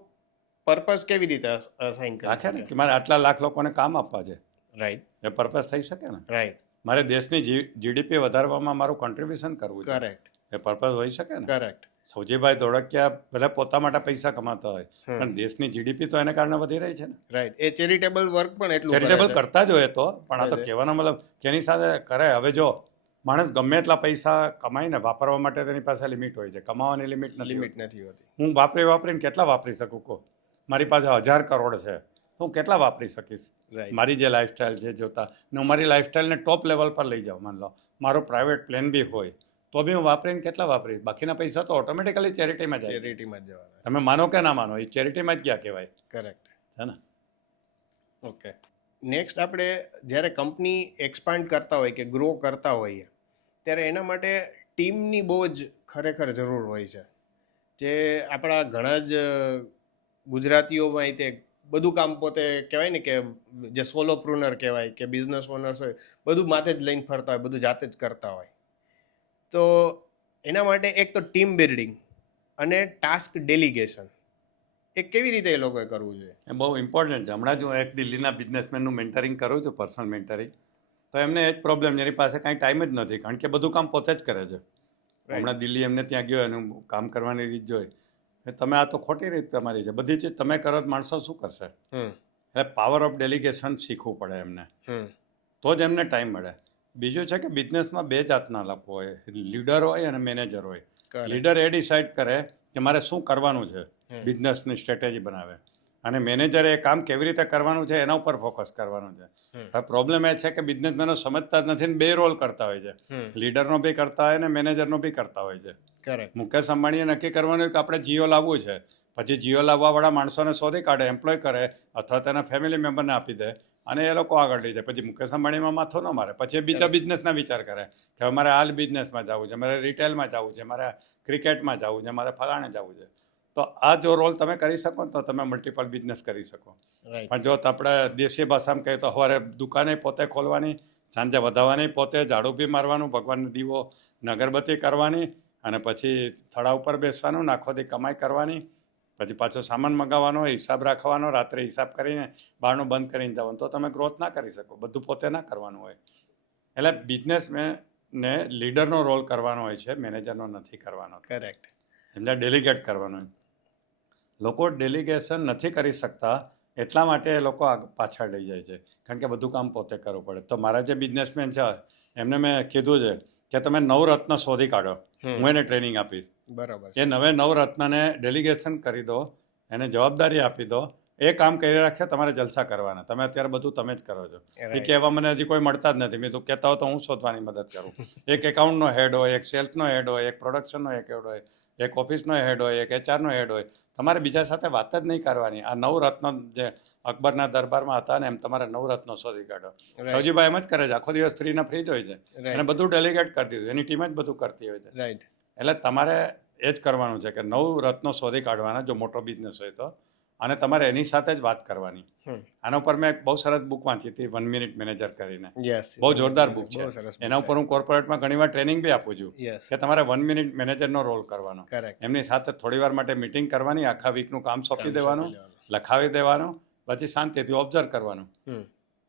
પર્પઝ કેવી રીતે અસાઇન કરે રાખે ને કે મારે આટલા લાખ લોકોને કામ આપવા છે, રાઈટ એ પર્પઝ થઈ શકે ને. રાઈટ મારે દેશની જીડીપી વધારવામાં મારું કોન્ટ્રીબ્યુશન કરવું છે, કરેક્ટ એ પર્પઝ હોઈ શકે ને. કરેક્ટ સૌજીભાઈ ધોળકિયા ભલે પોતા માટે પૈસા કમાતા હોય હમ. પણ દેશની જીડીપી તો એને કારણે વધી રહી છે ને. રાઈટ. એ ચેરિટેબલ વર્ક પણ એટલું ચેરિટેબલ કરે છે. કરતા જ હોય તો, પણ આ તો કરે છે. કહેવાનો મતલબ કે એની સાથે કરે. હવે જો માણસ ગમે એટલા પૈસા કમાઈને વાપરવા માટે તેની પાસે લિમિટ હોય છે, કમાવાની લિમિટ નથી. લિમિટ નથી હોતી. હું વાપરીને કેટલા વાપરી શકું કહો? મારી પાસે 1000 કરોડ છે તો હું કેટલા વાપરી શકીશ? રાઈટ મારી જે લાઈફસ્ટાઈલ છે જોતા ને હું મારી લાઈફસ્ટાઈલને ટોપ લેવલ પર લઈ જાઉં. માન લો મારો પ્રાઇવેટ પ્લેન બી હોય તો બી હું વાપરીને કેટલા વાપરીશ? બાકીના પૈસા તો ઓટોમેટિકલી ચેરિટીમાં જાય છે. ચેરિટીમાં જ જવાના. તમે માનો કે ના માનો, એ ચેરિટીમાં જ ગયા કહેવાય કરેક્ટ. છે ને. ઓકે. નેક્સ્ટ આપણે જ્યારે કંપની એક્સપાન્ડ કરતા હોય કે ગ્રો કરતા હોઈએ ત્યારે એના માટે ટીમની બહુ જ ખરેખર જરૂર હોય છે. જે આપણા ઘણા જ ગુજરાતીઓમાં તે બધું કામ પોતે કહેવાય ને કે જે સોલોપ્રુનર કહેવાય કે બિઝનેસ ઓનર્સ હોય બધું માથે જ લઈને ફરતા હોય, બધું જાતે જ કરતા હોય. તો એના માટે એક તો ટીમ બિલ્ડિંગ અને ટાસ્ક ડેલિગેશન એ કેવી રીતે એ લોકોએ કરવું જોઈએ? એ બહુ ઇમ્પોર્ટન્ટ છે. હમણાં જ હું એક દિલ્હીના બિઝનેસમેનનું મેન્ટરિંગ કરું છું, પર્સનલ મેન્ટરિંગ. તો એમને એ જ પ્રોબ્લેમ, એની પાસે કાંઈ ટાઈમ જ નથી કારણ કે બધું કામ પોતે જ કરે છે. હમણાં દિલ્હી એમને ત્યાં ગયો એનું કામ કરવાની રીત જોઈ. તમે આ તો ખોટી રીત તમારી છે, બધી ચીજ તમે કરો તો માણસો શું કરશે? એટલે પાવર ઓફ ડેલિગેશન શીખવું પડે એમને, તો જ એમને ટાઈમ મળે. બીજું છે કે બિઝનેસમાં 2 જાતના લોકો હોય, લીડર હોય અને મેનેજર હોય. લીડર એ ડિસાઇડ કરે કે મારે શું કરવાનું છે, બિઝનેસની સ્ટ્રેટેજી બનાવે, અને મેનેજરે એ કામ કેવી રીતે કરવાનું છે એના ઉપર ફોકસ કરવાનું છે. હવે પ્રોબ્લેમ એ છે કે બિઝનેસમેનો સમજતા જ નથી ને 2 રોલ કરતા હોય છે, લીડરનો બી કરતા હોય ને મેનેજરનો બી કરતા હોય છે. કરેક્ટ. મુકેશ અંબાણીએ નક્કી કરવાનું કે આપણે જીઓ લાવવું છે, પછી જીઓ લાવવાવાળા માણસોને શોધી કાઢે, એમ્પ્લોય કરે અથવા તેના ફેમિલી મેમ્બરને આપી દે અને એ લોકો આગળ લઈ જાય. પછી મુકેશ અંબાણીમાં માથો ન મારે, પછી એ બીજા બિઝનેસના વિચાર કરે કે મારે હાલ બિઝનેસમાં જવું છે, મારે રિટેલમાં જવું છે, મારે ક્રિકેટમાં જવું છે, મારે ફલાણે જવું છે. તો આ જો રોલ તમે કરી શકો તો તમે મલ્ટિપલ બિઝનેસ કરી શકો. રાઈટ. પણ જો આપણે દેશી ભાષામાં કહીએ તો સવારે દુકાને પોતે ખોલવાની, સાંજે વધાવવાની પોતે, ઝાડુ બી મારવાનું, ભગવાનનો દીવો અગરબત્તી કરવાની, અને પછી થડા ઉપર બેસવાનું, આખો દી કમાઈ કરવાની, પછી પાછો સામાન મંગાવવાનો, હિસાબ રાખવાનો, રાત્રે હિસાબ કરીને બહારનું બંધ કરીને જવાનું. તો તમે ગ્રોથ ના કરી શકો, બધું પોતે ના કરવાનું હોય. એટલે બિઝનેસમેનને લીડરનો રોલ કરવાનો હોય છે, મેનેજરનો નથી કરવાનો. કરેક્ટ. એટલે ડેલિગેટ કરવાનો હોય. લોકો ડેલિગેશન નથી કરી શકતા એટલા માટે એ લોકો પાછળ લઈ જાય છે કારણ કે બધું કામ પોતે કરવું પડે. તો મારા જે બિઝનેસમેન છે એમને મેં કીધું છે કે તમે 9 રત્ન શોધી કાઢો, હું એને ટ્રેનિંગ આપીશ. બરાબર. એ 9 રત્નને ડેલિગેશન કરી દો, એને જવાબદારી આપી દો, એ કામ કરી રાખશે, તમારે જલસા કરવાના. તમે અત્યારે બધું તમે જ કરો છો. એ કહેવા મને હજી કોઈ મળતા જ નથી. મેં તો કહેતા હો તો હું શોધવાની મદદ કરું. એક એકાઉન્ટનો હેડ હોય, એક સેલ્સનો હેડ હોય, એક પ્રોડક્શનનો હેડ હોય, એક ઓફિસનો હેડ હોય, એક એચઆરનો હેડ હોય. તમારે બીજા સાથે વાત જ નહીં કરવાની. આ 9 રત્નો જે અકબરના દરબારમાં હતા ને એમ તમારે 9 રત્નો શોધી કાઢો. સૌજીભાઈ એમ જ કરે છે, આખો દિવસ ફ્રીના ફ્રી જ હોય છે, એને બધું ડેલિગેટ કરી દીધું, એની ટીમ જ બધું કરતી હોય છે. રાઈટ. એટલે તમારે એ જ કરવાનું છે કે 9 રત્નો શોધી કાઢવાના જો મોટો બિઝનેસ હોય તો, અને તમારે એની સાથે જ વાત કરવાની. આના ઉપર મેં એક બહુ સરસ બુક વાંચી હતી, 1 મિનિટ મેનેજર કરીને. બહુ જોરદાર બુક છે. એના ઉપર હું કોર્પોરેટમાં ઘણીવાર ટ્રેનિંગ બી આપું છું કે તમારે 1 મિનિટ મેનેજરનો રોલ કરવાનો. એમની સાથે થોડી વાર માટે મિટિંગ કરવાની, આખા વીકનું કામ સોંપી દેવાનું, લખાવી દેવાનું, પછી શાંતિથી ઓબ્ઝર્વ કરવાનું.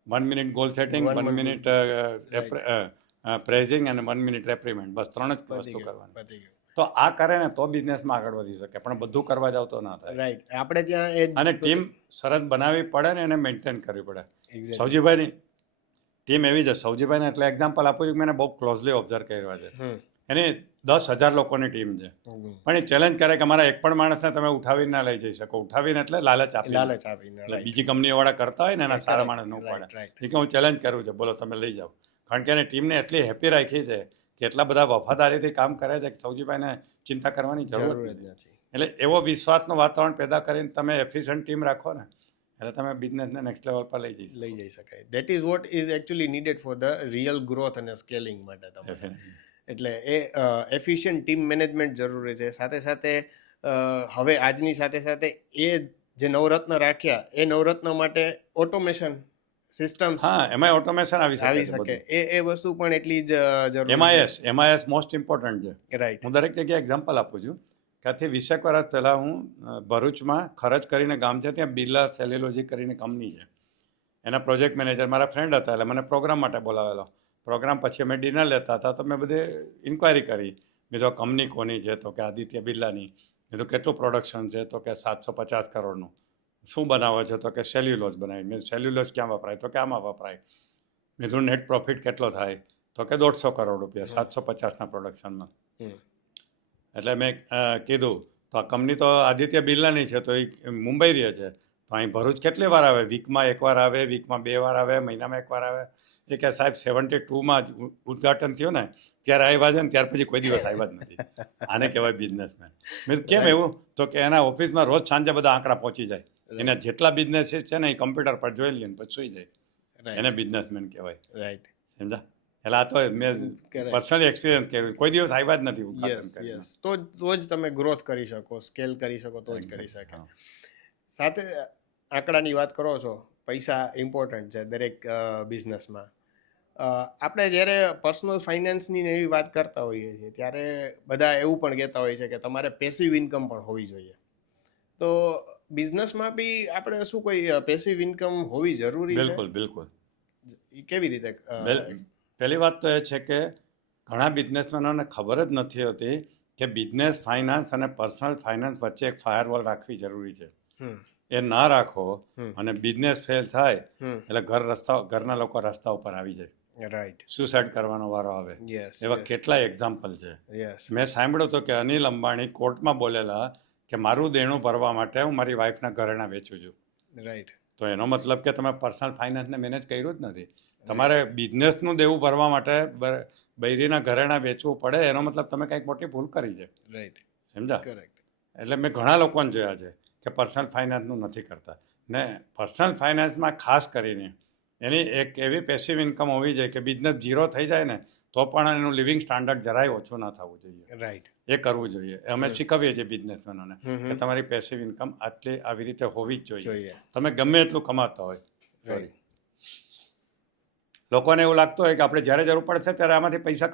1 minute goal setting, 1 minute praising અને 1 મિનિટ રેપ્રિમેન્ટ, બસ 3 જ વસ્તુ કરવાની. તો આ કરે ને તો બિઝનેસમાં આગળ વધી શકે, પણ બધું કરવા જાવ તો ના થાય. રાઈટ. આપણે ત્યાં એ અને ટીમ સરસ બનાવવી પડે ને એને મેન્ટેન કરવી પડે. Exactly. સૌજીભાઈની ટીમ એવી છે. સૌજીભાઈને એટલે એક્ઝામ્પલ આપું છું, મેં એને બહુ ક્લોઝલી ઓબ્ઝર્વ કર્યા છે. હમ. એની 10,000 લોકોની ટીમ છે, પણ એ ચેલેન્જ કરે કે અમારા એક પણ માણસને તમે ઉઠાવીને ના લઈ જઈ શકો. ઉઠાવીને એટલે લાલચ આપી. લાલચ આપીને. એટલે બીજી કંપનીવાળા કરતા હોય ને એના સારા માણસને Right, ઉપાડે. right. એ કે હું ચેલેન્જ કરું છું, બોલો તમે લઈ જાઓ. કારણ કે એને ટીમને એટલી હેપી રાખી છે કે એટલા બધા વફાદારીથી કામ કરે છે કે સૌજીભાઈને ચિંતા કરવાની જરૂર જરૂર જ નથી. નથી. એટલે એવો વિશ્વાસનું વાતાવરણ પેદા કરીને તમે એફિશિયન્ટ ટીમ રાખો ને એટલે તમે બિઝનેસને નેક્સ્ટ લેવલ પર લઈ જઈ શકો. લઈ જઈ શકાય. That is what is actually needed for the real growth અને સ્કેલિંગ માટે તમારે. Definitely. એટલે એ એફિશિયન્ટ ટીમ મેનેજમેન્ટ જરૂરી છે. સાથે સાથે હવે આજની સાથે સાથે એ જે નવરત્ન રાખ્યા એ નવરત્ન માટે ઓટોમેશન સિસ્ટમ્સ હા, એમાં ઓટોમેશન આવી આવી શકે છે. શકે. એ વસ્તુ પણ એટલી જ જરૂરી એમઆઈએસ મોસ્ટ ઇમ્પોર્ટન્ટ છે. છે. રાઈટ. હું દરેક જગ્યાએ એક્ઝામ્પલ આપું છું કે આથી 20 વર્ષ પહેલાં હું ભરૂચમાં ખરચ કરીને ગામ છે, ત્યાં બિરલા સેલ્યુલોજી કરીને કંપની છે, એના પ્રોજેક્ટ મેનેજર મારા ફ્રેન્ડ હતા. એટલે મને પ્રોગ્રામ માટે બોલાવેલો. પ્રોગ્રામ પછી અમે ડિનર લેતા હતા, તો મેં બધે ઇન્ક્વાયરી કરી. મેં તો કંપની કોની છે, તો કે આદિત્ય બિરલાની. મેં તો કેટલું પ્રોડક્શન છે, તો કે 750 કરોડનું. શું બનાવો છો, તો કે સેલ્યુલોઝ બનાવી. મેં સેલ્યુલોઝ ક્યાં વપરાય, તો કે આમાં વપરાય. મેં તો નેટ પ્રોફિટ કેટલો થાય, તો કે 150 કરોડ રૂપિયા 750ના પ્રોડક્શનમાં. એટલે મેં કીધું તો આ કંપની તો આદિત્ય બિરલાની છે, તો એ મુંબઈ રહે છે, તો અહીં ભરૂચ કેટલી વાર આવે? વીકમાં એકવાર આવે, વીકમાં 2 વાર આવે, મહિનામાં એકવાર આવે. એ કે સાહેબ 72માં જ ઉદ્ઘાટન થયું ને ત્યારે આવ્યા છે ને ત્યાર પછી કોઈ દિવસ આવ્યા જ નથી. આને કહેવાય બિઝનેસમેન. મેં કેમ એવું? તો કે એના ઓફિસમાં રોજ સાંજે બધા આંકડા પહોંચી જાય. એના જેટલા બિઝનેસીસ છે ને એ કમ્પ્યુટર પર જોઈ લઈએ ને પછી સુઈ જાય. એને બિઝનેસમેન કહેવાય. રાઈટ. સમજા? એટલે આ તો મેં પર્સનલી એક્સપિરિયન્સ કર્યું. કોઈ દિવસ આવ્યા જ નથી ઉદ્ઘાટન યસ કરીને. યસ. તો જ તમે ગ્રોથ કરી શકો, સ્કેલ કરી શકો, તો જ કરી શકે. સાથે આંકડાની વાત કરો છો, પૈસા ઇમ્પોર્ટન્ટ છે દરેક બિઝનેસમાં. આપણે જ્યારે પર્સનલ ફાઇનાન્સની એવી વાત કરતા હોઈએ છીએ ત્યારે બધા એવું પણ કહેતા હોય છે કે તમારે પેસિવ ઇન્કમ પણ હોવી જોઈએ. તો બિઝનેસમાં બી આપણે શું કોઈ પેસિવ ઇન્કમ હોવી જરૂરી છે? બિલકુલ બિલકુલ. કેવી રીતે? પહેલી વાત તો એ છે કે ઘણા બિઝનેસમેનોને ખબર જ નથી હોતી કે બિઝનેસ ફાઇનાન્સ અને પર્સનલ ફાઇનાન્સ વચ્ચે એક ફાયરવોલ રાખવી જરૂરી છે. એ ના રાખો અને બિઝનેસ ફેલ થાય એટલે ઘરના લોકો રસ્તા ઉપર આવી જાય. રાઈટ. સુસાઇડ કરવાનો વારો આવે. યસ. એવા કેટલાય એક્ઝામ્પલ છે. યસ. મેં સાંભળ્યું હતું કે અનિલ અંબાણી કોર્ટમાં બોલેલા કે મારું દેણું ભરવા માટે હું મારી વાઈફના ઘરેણાં વેચું છું. રાઈટ. તો એનો મતલબ કે તમે પર્સનલ ફાઇનાન્સને મેનેજ કર્યું જ નથી. તમારે બિઝનેસનું દેવું ભરવા માટે બૈરીના ઘરેણાં વેચવું પડે, એનો મતલબ તમે કંઈક મોટી ભૂલ કરી છે. રાઈટ. સમજા? કરેક્ટ. એટલે મેં ઘણા લોકોને જોયા છે કે પર્સનલ ફાઇનાન્સનું નથી કરતા. ને પર્સનલ ફાઇનાન્સમાં ખાસ કરીને એની એક એવી પેસિવ ઇન્કમ હોવી જોઈએ કે બિઝનેસ ઝીરો થઈ જાય ને તો પણ એનું લિવિંગ સ્ટાન્ડર્ડ જરાય ઓછું ના થવું જોઈએ. રાઈટ. એ કરવું જોઈએ. અમે શીખવીએ છીએ બિઝનેસમેનોને કે તમારી પેસિવ ઇન્કમ આટલી આવી રીતે હોવી જ જોઈએ. તમે ગમે એટલું કમાતા હોય. રાઈટ. લોકોને એવું લાગતું હોય કે આપણે જ્યારે જરૂર પડશે ત્યારે આમાંથી પૈસા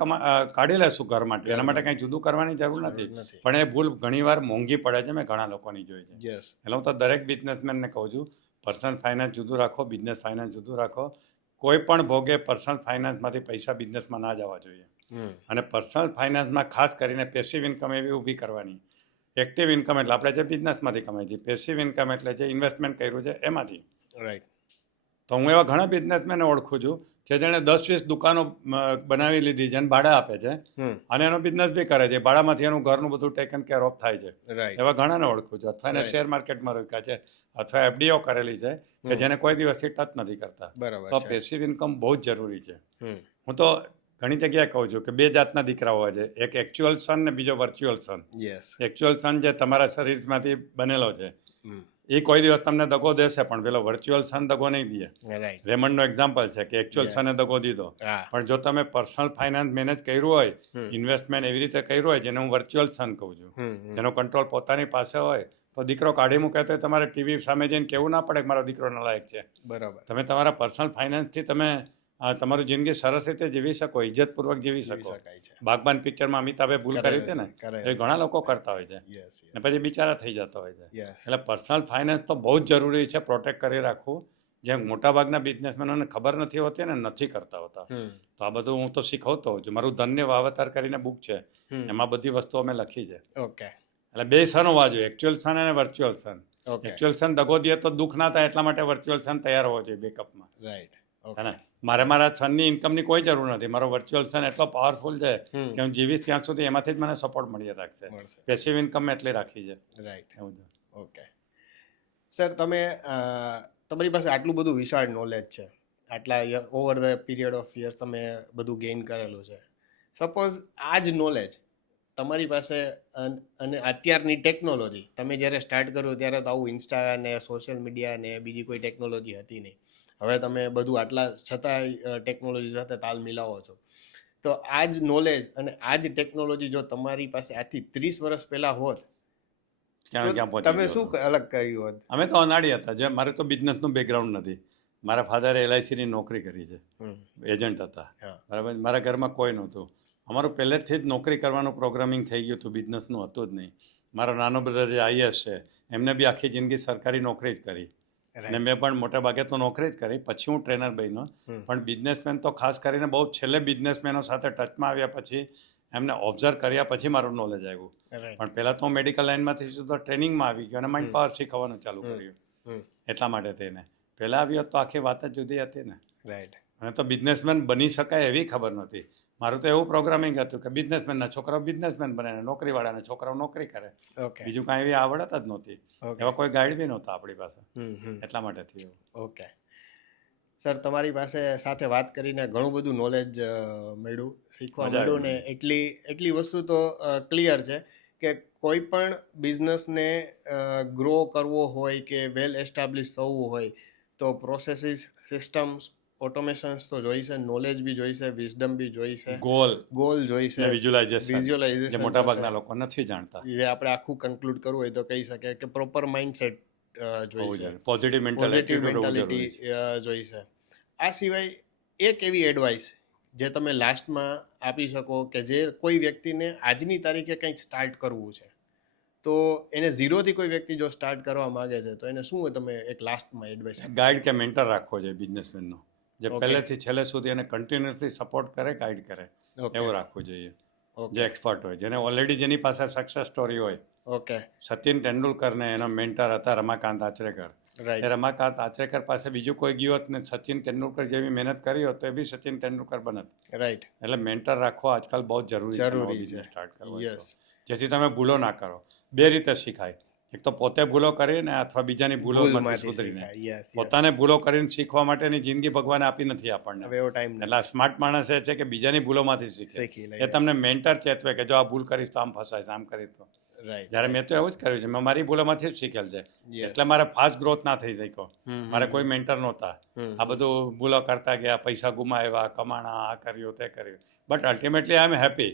કાઢી લેશું ઘર માટે, એના માટે કંઈ જુદું કરવાની જરૂર નથી. પણ એ ભૂલ ઘણીવાર મોંઘી પડે છે. મેં ઘણા લોકોની જોઈ છે. એટલે હું તો દરેક બિઝનેસમેનને કહું છું પર્સનલ ફાઇનાન્સ જુદું રાખો, બિઝનેસ ફાઇનાન્સ જુદું રાખો. કોઈ પણ ભોગે પર્સનલ ફાઇનાન્સમાંથી પૈસા બિઝનેસમાં ના જવા જોઈએ. અને પર્સનલ ફાઇનાન્સમાં ખાસ કરીને પેસિવ ઇન્કમ એવી ઊભી કરવાની. એક્ટિવ ઇન્કમ એટલે આપણે જે બિઝનેસમાંથી કમાઈ છીએ, પેસિવ ઇન્કમ એટલે જે ઇન્વેસ્ટમેન્ટ કર્યું છે એમાંથી. રાઈટ. તો હું એવા ઘણા બિઝનેસમેનને ઓળખું છું કે જેણે 10-20 દુકાનો બનાવી લીધી છે અને ભાડા આપે છે અને એનો બિઝનેસ બી કરે છે. ભાડામાંથી એનું ઘરનું બધું ટેકન કેર ઓફ થાય છે. એવા ઘણાને ઓળખું છું. અથવા એને શેર માર્કેટમાં રોક્યા છે અથવા એફડીઓ કરેલી છે કે જેને કોઈ દિવસથી ટચ નથી કરતા. તો પેસિવ ઇન્કમ બહુ જ જરૂરી છે. હું તો ઘણી જગ્યાએ કહું છું કે 2 જાતના દીકરા હોય છે, એક એકચ્યુઅલ સન ને બીજો વર્ચ્યુઅલ સન. એકચ્યુઅલ સન જે તમારા શરીરમાંથી બનેલો છે એ કોઈ દિવસ તમને દગો દેશે, પણ પેલો વર્ચ્યુઅલ સન દગો નહીં દે. રેમન્ડનો એક્ઝામ્પલ છે કે એકચ્યુઅલ સને દગો દીધો. પણ જો તમે પર્સનલ ફાઇનાન્સ મેનેજ કર્યું હોય, ઇન્વેસ્ટમેન્ટ એવી રીતે કર્યું હોય જેને હું વર્ચ્યુઅલ સન કહું છું, જેનો કંટ્રોલ પોતાની પાસે હોય, તો દીકરો કાઢી મૂકે તો તમારે ટીવી સામે જઈને કહેવું ના પડે કે મારો દીકરો નલાયક છે. બરાબર. તમે તમારા પર્સનલ ફાઇનાન્સથી તમે તમારું જિંદગી સરસ રીતે જીવી શકો, ઇજ્જતપૂર્વક જીવી શકો. બાગબાન પિક્ચરમાં અમિતાભે ભૂલ કરી હતી ને, એ ઘણા લોકો કરતા હોય છે ને પછી બિચારા થઈ જતા હોય છે. એટલે પર્સનલ ફાઇનાન્સ તો બહુ જ જરૂરી છે પ્રોટેક્ટ કરી રાખવું. જેમ મોટાભાગના બિઝનેસમેનોને ખબર નથી હોતી ને નથી કરતા હોતા. તો આ બધું હું તો શીખવતો હોઉં છું. મારું ધન્ય વાવતર કરીને બુક છે, એમાં બધી વસ્તુઓ અમે લખી છે. ઓકે. એટલે બે સન હોવા જોઈએ, એકચ્યુઅલ સન અને વર્ચ્યુઅલ સન. ઓકે. એકચ્યુઅલ સન દગો દે તો દુઃખ ના થાય, એટલા માટે વર્ચ્યુઅલ સન તૈયાર હોવો જોઈએ બેકઅપમાં. રાઈટ. હે ને? મારા સનની ઇન્કમની કોઈ જરૂર નથી. મારો વર્ચ્યુઅલ સન એટલો પાવરફુલ છે કે હું જીવીશ ત્યાં સુધી એમાંથી જ મને સપોર્ટ મળી રાખશે. પેસિવ ઇન્કમ એટલી રાખી છે. રાઈટ. એવું છે. ઓકે સર, તમારી પાસે આટલું બધું વિશાળ નોલેજ છે, આટલા over the period of years તમે બધું ગેઇન કરેલું છે. સપોઝ આ જ નોલેજ તમારી પાસે અને અત્યારની ટેકનોલોજી, તમે જ્યારે સ્ટાર્ટ કર્યું ત્યારે તો આવું ઇન્સ્ટા ને સોશિયલ મીડિયા ને બીજી કોઈ ટેકનોલોજી હતી નહીં. હવે તમે બધું આટલા છતાંય ટેકનોલોજી સાથે તાલ મિલાવો છો. તો આ જ નોલેજ અને આ જ ટેકનોલોજી જો તમારી પાસે આજથી 30 વર્ષ પહેલાં હોત, તમે શું અલગ કર્યું હોત? અમે તો અનાડી હતા. જે મારે તો બિઝનેસનું બેકગ્રાઉન્ડ નથી. મારા ફાધરે LICની નોકરી કરી છે, એજન્ટ હતા. બરાબર. મારા ઘરમાં કોઈ નહોતું. અમારું પહેલેથી જ નોકરી કરવાનું પ્રોગ્રામિંગ થઈ ગયું હતું, બિઝનેસનું હતું જ નહીં. મારો નાનો બ્રધર જે IAS છે, એમને બી આખી જિંદગી સરકારી નોકરી જ કરી, અને મેં પણ મોટા ભાગે તો નોકરી જ કરી. પછી હું ટ્રેનર બન્યો. પણ બિઝનેસમેન તો ખાસ કરીને બહુ છેલ્લે બિઝનેસમેનો સાથે ટચમાં આવ્યા પછી, એમને ઓબ્ઝર્વ કર્યા પછી મારું નોલેજ આવ્યું. પણ પહેલાં તો હું મેડિકલ લાઇનમાંથી સીધો ટ્રેનિંગમાં આવી ગયો અને માઇન્ડ પાવર શીખવાનું ચાલુ કર્યું. એટલા માટે થઈને પહેલાં આવ્યો તો આખી વાત જ જુદી હતી ને. રાઈટ. અને તો બિઝનેસમેન બની શકાય એવી ખબર નહોતી. મારું તો એવું પ્રોગ્રામિંગ હતું કે બિઝનેસમેનના છોકરાઓ બિઝનેસમેન બને ને નોકરીવાળાના છોકરાઓ નોકરી કરે. બીજું કાંઈ એવી આવડત જ નહોતી. એવા કોઈ ગાઈડ બી નહોતા આપણી પાસે. એટલા માટે થયું. ઓકે સર, તમારી પાસે સાથે વાત કરીને ઘણું બધું નોલેજ મળ્યું, શીખવા મળ્યું ને એટલી વસ્તુ તો ક્લિયર છે કે કોઈ પણ બિઝનેસને ગ્રો કરવો હોય કે વેલ એસ્ટાબ્લિશ થવું હોય તો પ્રોસેસીસ, સિસ્ટમ્સ, ઓટોમેશન્સ તો જોઈશે, નોલેજ બી જોઈશે, વિઝડમ બી જોઈશે, ગોલ જોઈશે, વિઝ્યુલાઇઝેશન મોટાભાગના લોકો નથી જાણતા. જે આપણે આખું કન્ક્લુડ કરવું હોય તો કહી શકીએ કે પ્રોપર માઇન્ડસેટ જોઈશે, પોઝિટિવ મેન્ટાલિટી જોઈશે. આ સિવાય એક એવી એડવાઇસ જે તમે લાસ્ટમાં આપી શકો કે જે કોઈ વ્યક્તિને આજની તારીખે કંઈક સ્ટાર્ટ કરવું છે, તો એને ઝીરોથી કોઈ વ્યક્તિ જો સ્ટાર્ટ કરવા માંગે છે તો એને શું તમે એક લાસ્ટમાં એડવાઇસ? ગાઈડ કે મેન્ટર રાખવો જોઈએ બિઝનેસમેનનો, જે પહેલેથી છેલ્લે સુધી એને કન્ટિન્યુઅસલી સપોર્ટ કરે, ગાઈડ કરે, એવું રાખવું જોઈએ. જે એક્સપર્ટ હોય, જેને ઓલરેડી જેની પાસે સક્સેસ સ્ટોરી હોય. ઓકે. સચિન તેંડુલકરને એનો મેન્ટર હતા રમાકાંત આચરેકર. એ રમાકાંત આચરેકર પાસે બીજું કોઈ ગયું હોત ને સચિન તેંડુલકર જેવી મહેનત કરી હોત તો એ બી સચિન તેંડુલકર બનત. રાઈટ. એટલે મેન્ટર રાખવો આજકાલ બહુ જરૂરી છે સ્ટાર્ટ કરવો, જેથી તમે ભૂલો ના કરો. બે રીતે શીખાય, એક તો પોતે ભૂલો કરીને અથવા બીજાની ભૂલોમાંથી સુધરીને. પોતાને ભૂલો કરીને શીખવા માટેની જિંદગી ભગવાને આપી નથી આપણને. એટલે સ્માર્ટ માણસ એ છે કે બીજાની ભૂલોમાંથી શીખે. એ તમને મેન્ટર ચેતવે કે જો આ ભૂલ કરીશ તો આમ ફસાઈશ, આમ કરીશ તો. જ્યારે મેં તો એવું જ કર્યું છે, મેં મારી ભૂલોમાંથી જ શીખેલ છે. એટલે મારે ફાસ્ટ ગ્રોથ ના થઈ શક્યો. મારે કોઈ મેન્ટર નહોતા. આ બધું ભૂલો કરતા ગયા, પૈસા ગુમાવ્યા, કમાણા, આ કર્યું તે કર્યું, but ultimately I am happy.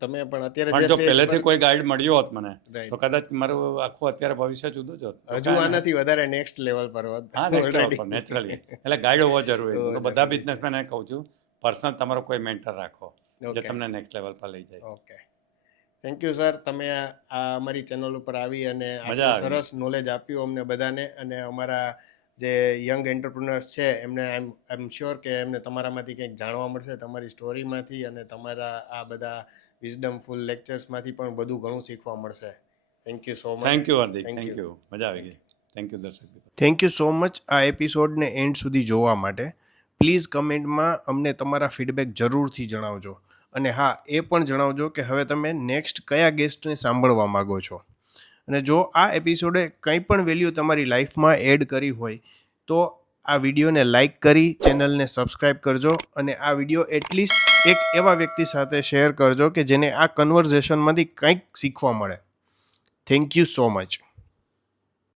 તમે પણ અત્યારે જો પહેલેથી કોઈ ગાઈડ મળ્યો હોત મને તો કદાચ મારું આખું અત્યારે ભવિષ્ય જુદું જ હોત. હજુ આનાથી વધારે નેક્સ્ટ લેવલ પર હોત. હા, નેચરલી. એટલે ગાઈડ હોવો જરૂરી છે. બધા બિઝનેસમેન કહું છું, પર્સનલ તમારો કોઈ મેન્ટર રાખો જે તમને નેક્સ્ટ લેવલ પર લઈ જાય. Okay, thank you sir. તમે આ અમારી ચેનલ ઉપર આવી અને સરસ નોલેજ આપ્યું અમને બધાને, અને અમારા જે યંગ એન્ટરપ્રિનર્સ છે એમને આઈ એમ શ્યોર કે એમને તમારામાંથી કંઈક જાણવા મળશે, તમારી સ્ટોરીમાંથી અને તમારા આ બધા વિઝડમફુલ લેક્ચર્સમાંથી પણ બધું ઘણું શીખવા મળશે. Thank you so much. Thank you Hardik, thank you. મજા આવી ગઈ. થેન્ક યુ દર્શક મિત્રો. થેન્ક યુ સો મચ આ એપિસોડને એન્ડ સુધી જોવા માટે. પ્લીઝ કમેન્ટમાં અમને તમારા ફીડબેક જરૂરથી જણાવજો, અને હા, એ પણ જણાવજો કે હવે તમે નેક્સ્ટ કયા ગેસ્ટને સાંભળવા માગો છો. અને જો આ એપિસોડે કંઈ પણ વેલ્યુ તમારી લાઈફમાં એડ કરી હોય તો આ વિડીયોને લાઈક કરી ચેનલને સબસ્ક્રાઈબ કરજો, અને આ વિડીયો એટલીસ્ટ એક એવા વ્યક્તિ સાથે શેર કરજો કે જેને આ કન્વર્ઝેશનમાંથી કંઈક શીખવા મળે. Thank you so much.